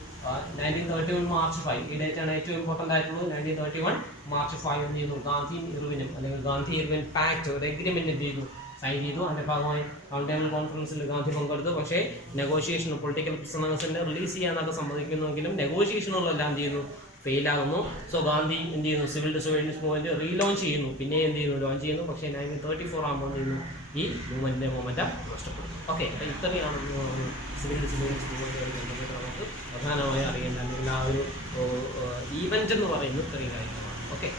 1931 മാർച്ച് 5, ഈ ഡേറ്റാണ് ഏറ്റവും ഇമ്പോർട്ടൻ്റ് ആയിട്ടുള്ളത്. 1931 മാർച്ച് 5 എന്ത് ചെയ്യുന്നു, ഗാന്ധിയും ഇർവിനും, അല്ലെങ്കിൽ ഗാന്ധി ഇർവിൻ പാക്ട്, ഒരു എഗ്രിമെന്റ് എന്ത് ചെയ്തു, സൈൻ ചെയ്തു. അതിന്റെ ഭാഗമായി റൗണ്ട് ടേബിൾ കോൺഫറൻസിൽ ഗാന്ധി പങ്കെടുത്തു. പക്ഷേ നെഗോഷിയേഷൻ, പൊളിറ്റിക്കൽ പ്രിസണേഴ്സിനെ റിലീസ് ചെയ്യാനൊക്കെ സമ്മതിക്കുന്നുവെങ്കിലും നെഗോഷിയേഷനുകളെല്ലാം എന്ത് ചെയ്യുന്നു, ഫെയിലാകുന്നു. സോ ഗാന്ധി എന്ത് ചെയ്യുന്നു, സിവിൽ ഡിസൊബീഡിയൻസ് മൂവ്മെന്റ് റീലോഞ്ച് ചെയ്യുന്നു, പിന്നെ എന്ത് ചെയ്യുന്നു, ലോഞ്ച് ചെയ്യുന്നു. പക്ഷേ 1934 ആകുമ്പോൾ എന്ത് ചെയ്യുന്നു, ഈ മൂവ്മെന്റിന്റെ മൊമെന്റം നഷ്ടപ്പെടുന്നു. ഓക്കെ, അപ്പോൾ ഇത്രയാണ് സിവിൽ ഡിസൊബീഡിയൻസ് മൂവ്മെന്റ് നമുക്ക് പ്രധാനമായി അറിയേണ്ട, അല്ലെങ്കിൽ ആ ഒരു ഈവന്റ് എന്ന് പറയുന്നത് ഇത്രയും കാര്യങ്ങളാണ്. ഓക്കെ.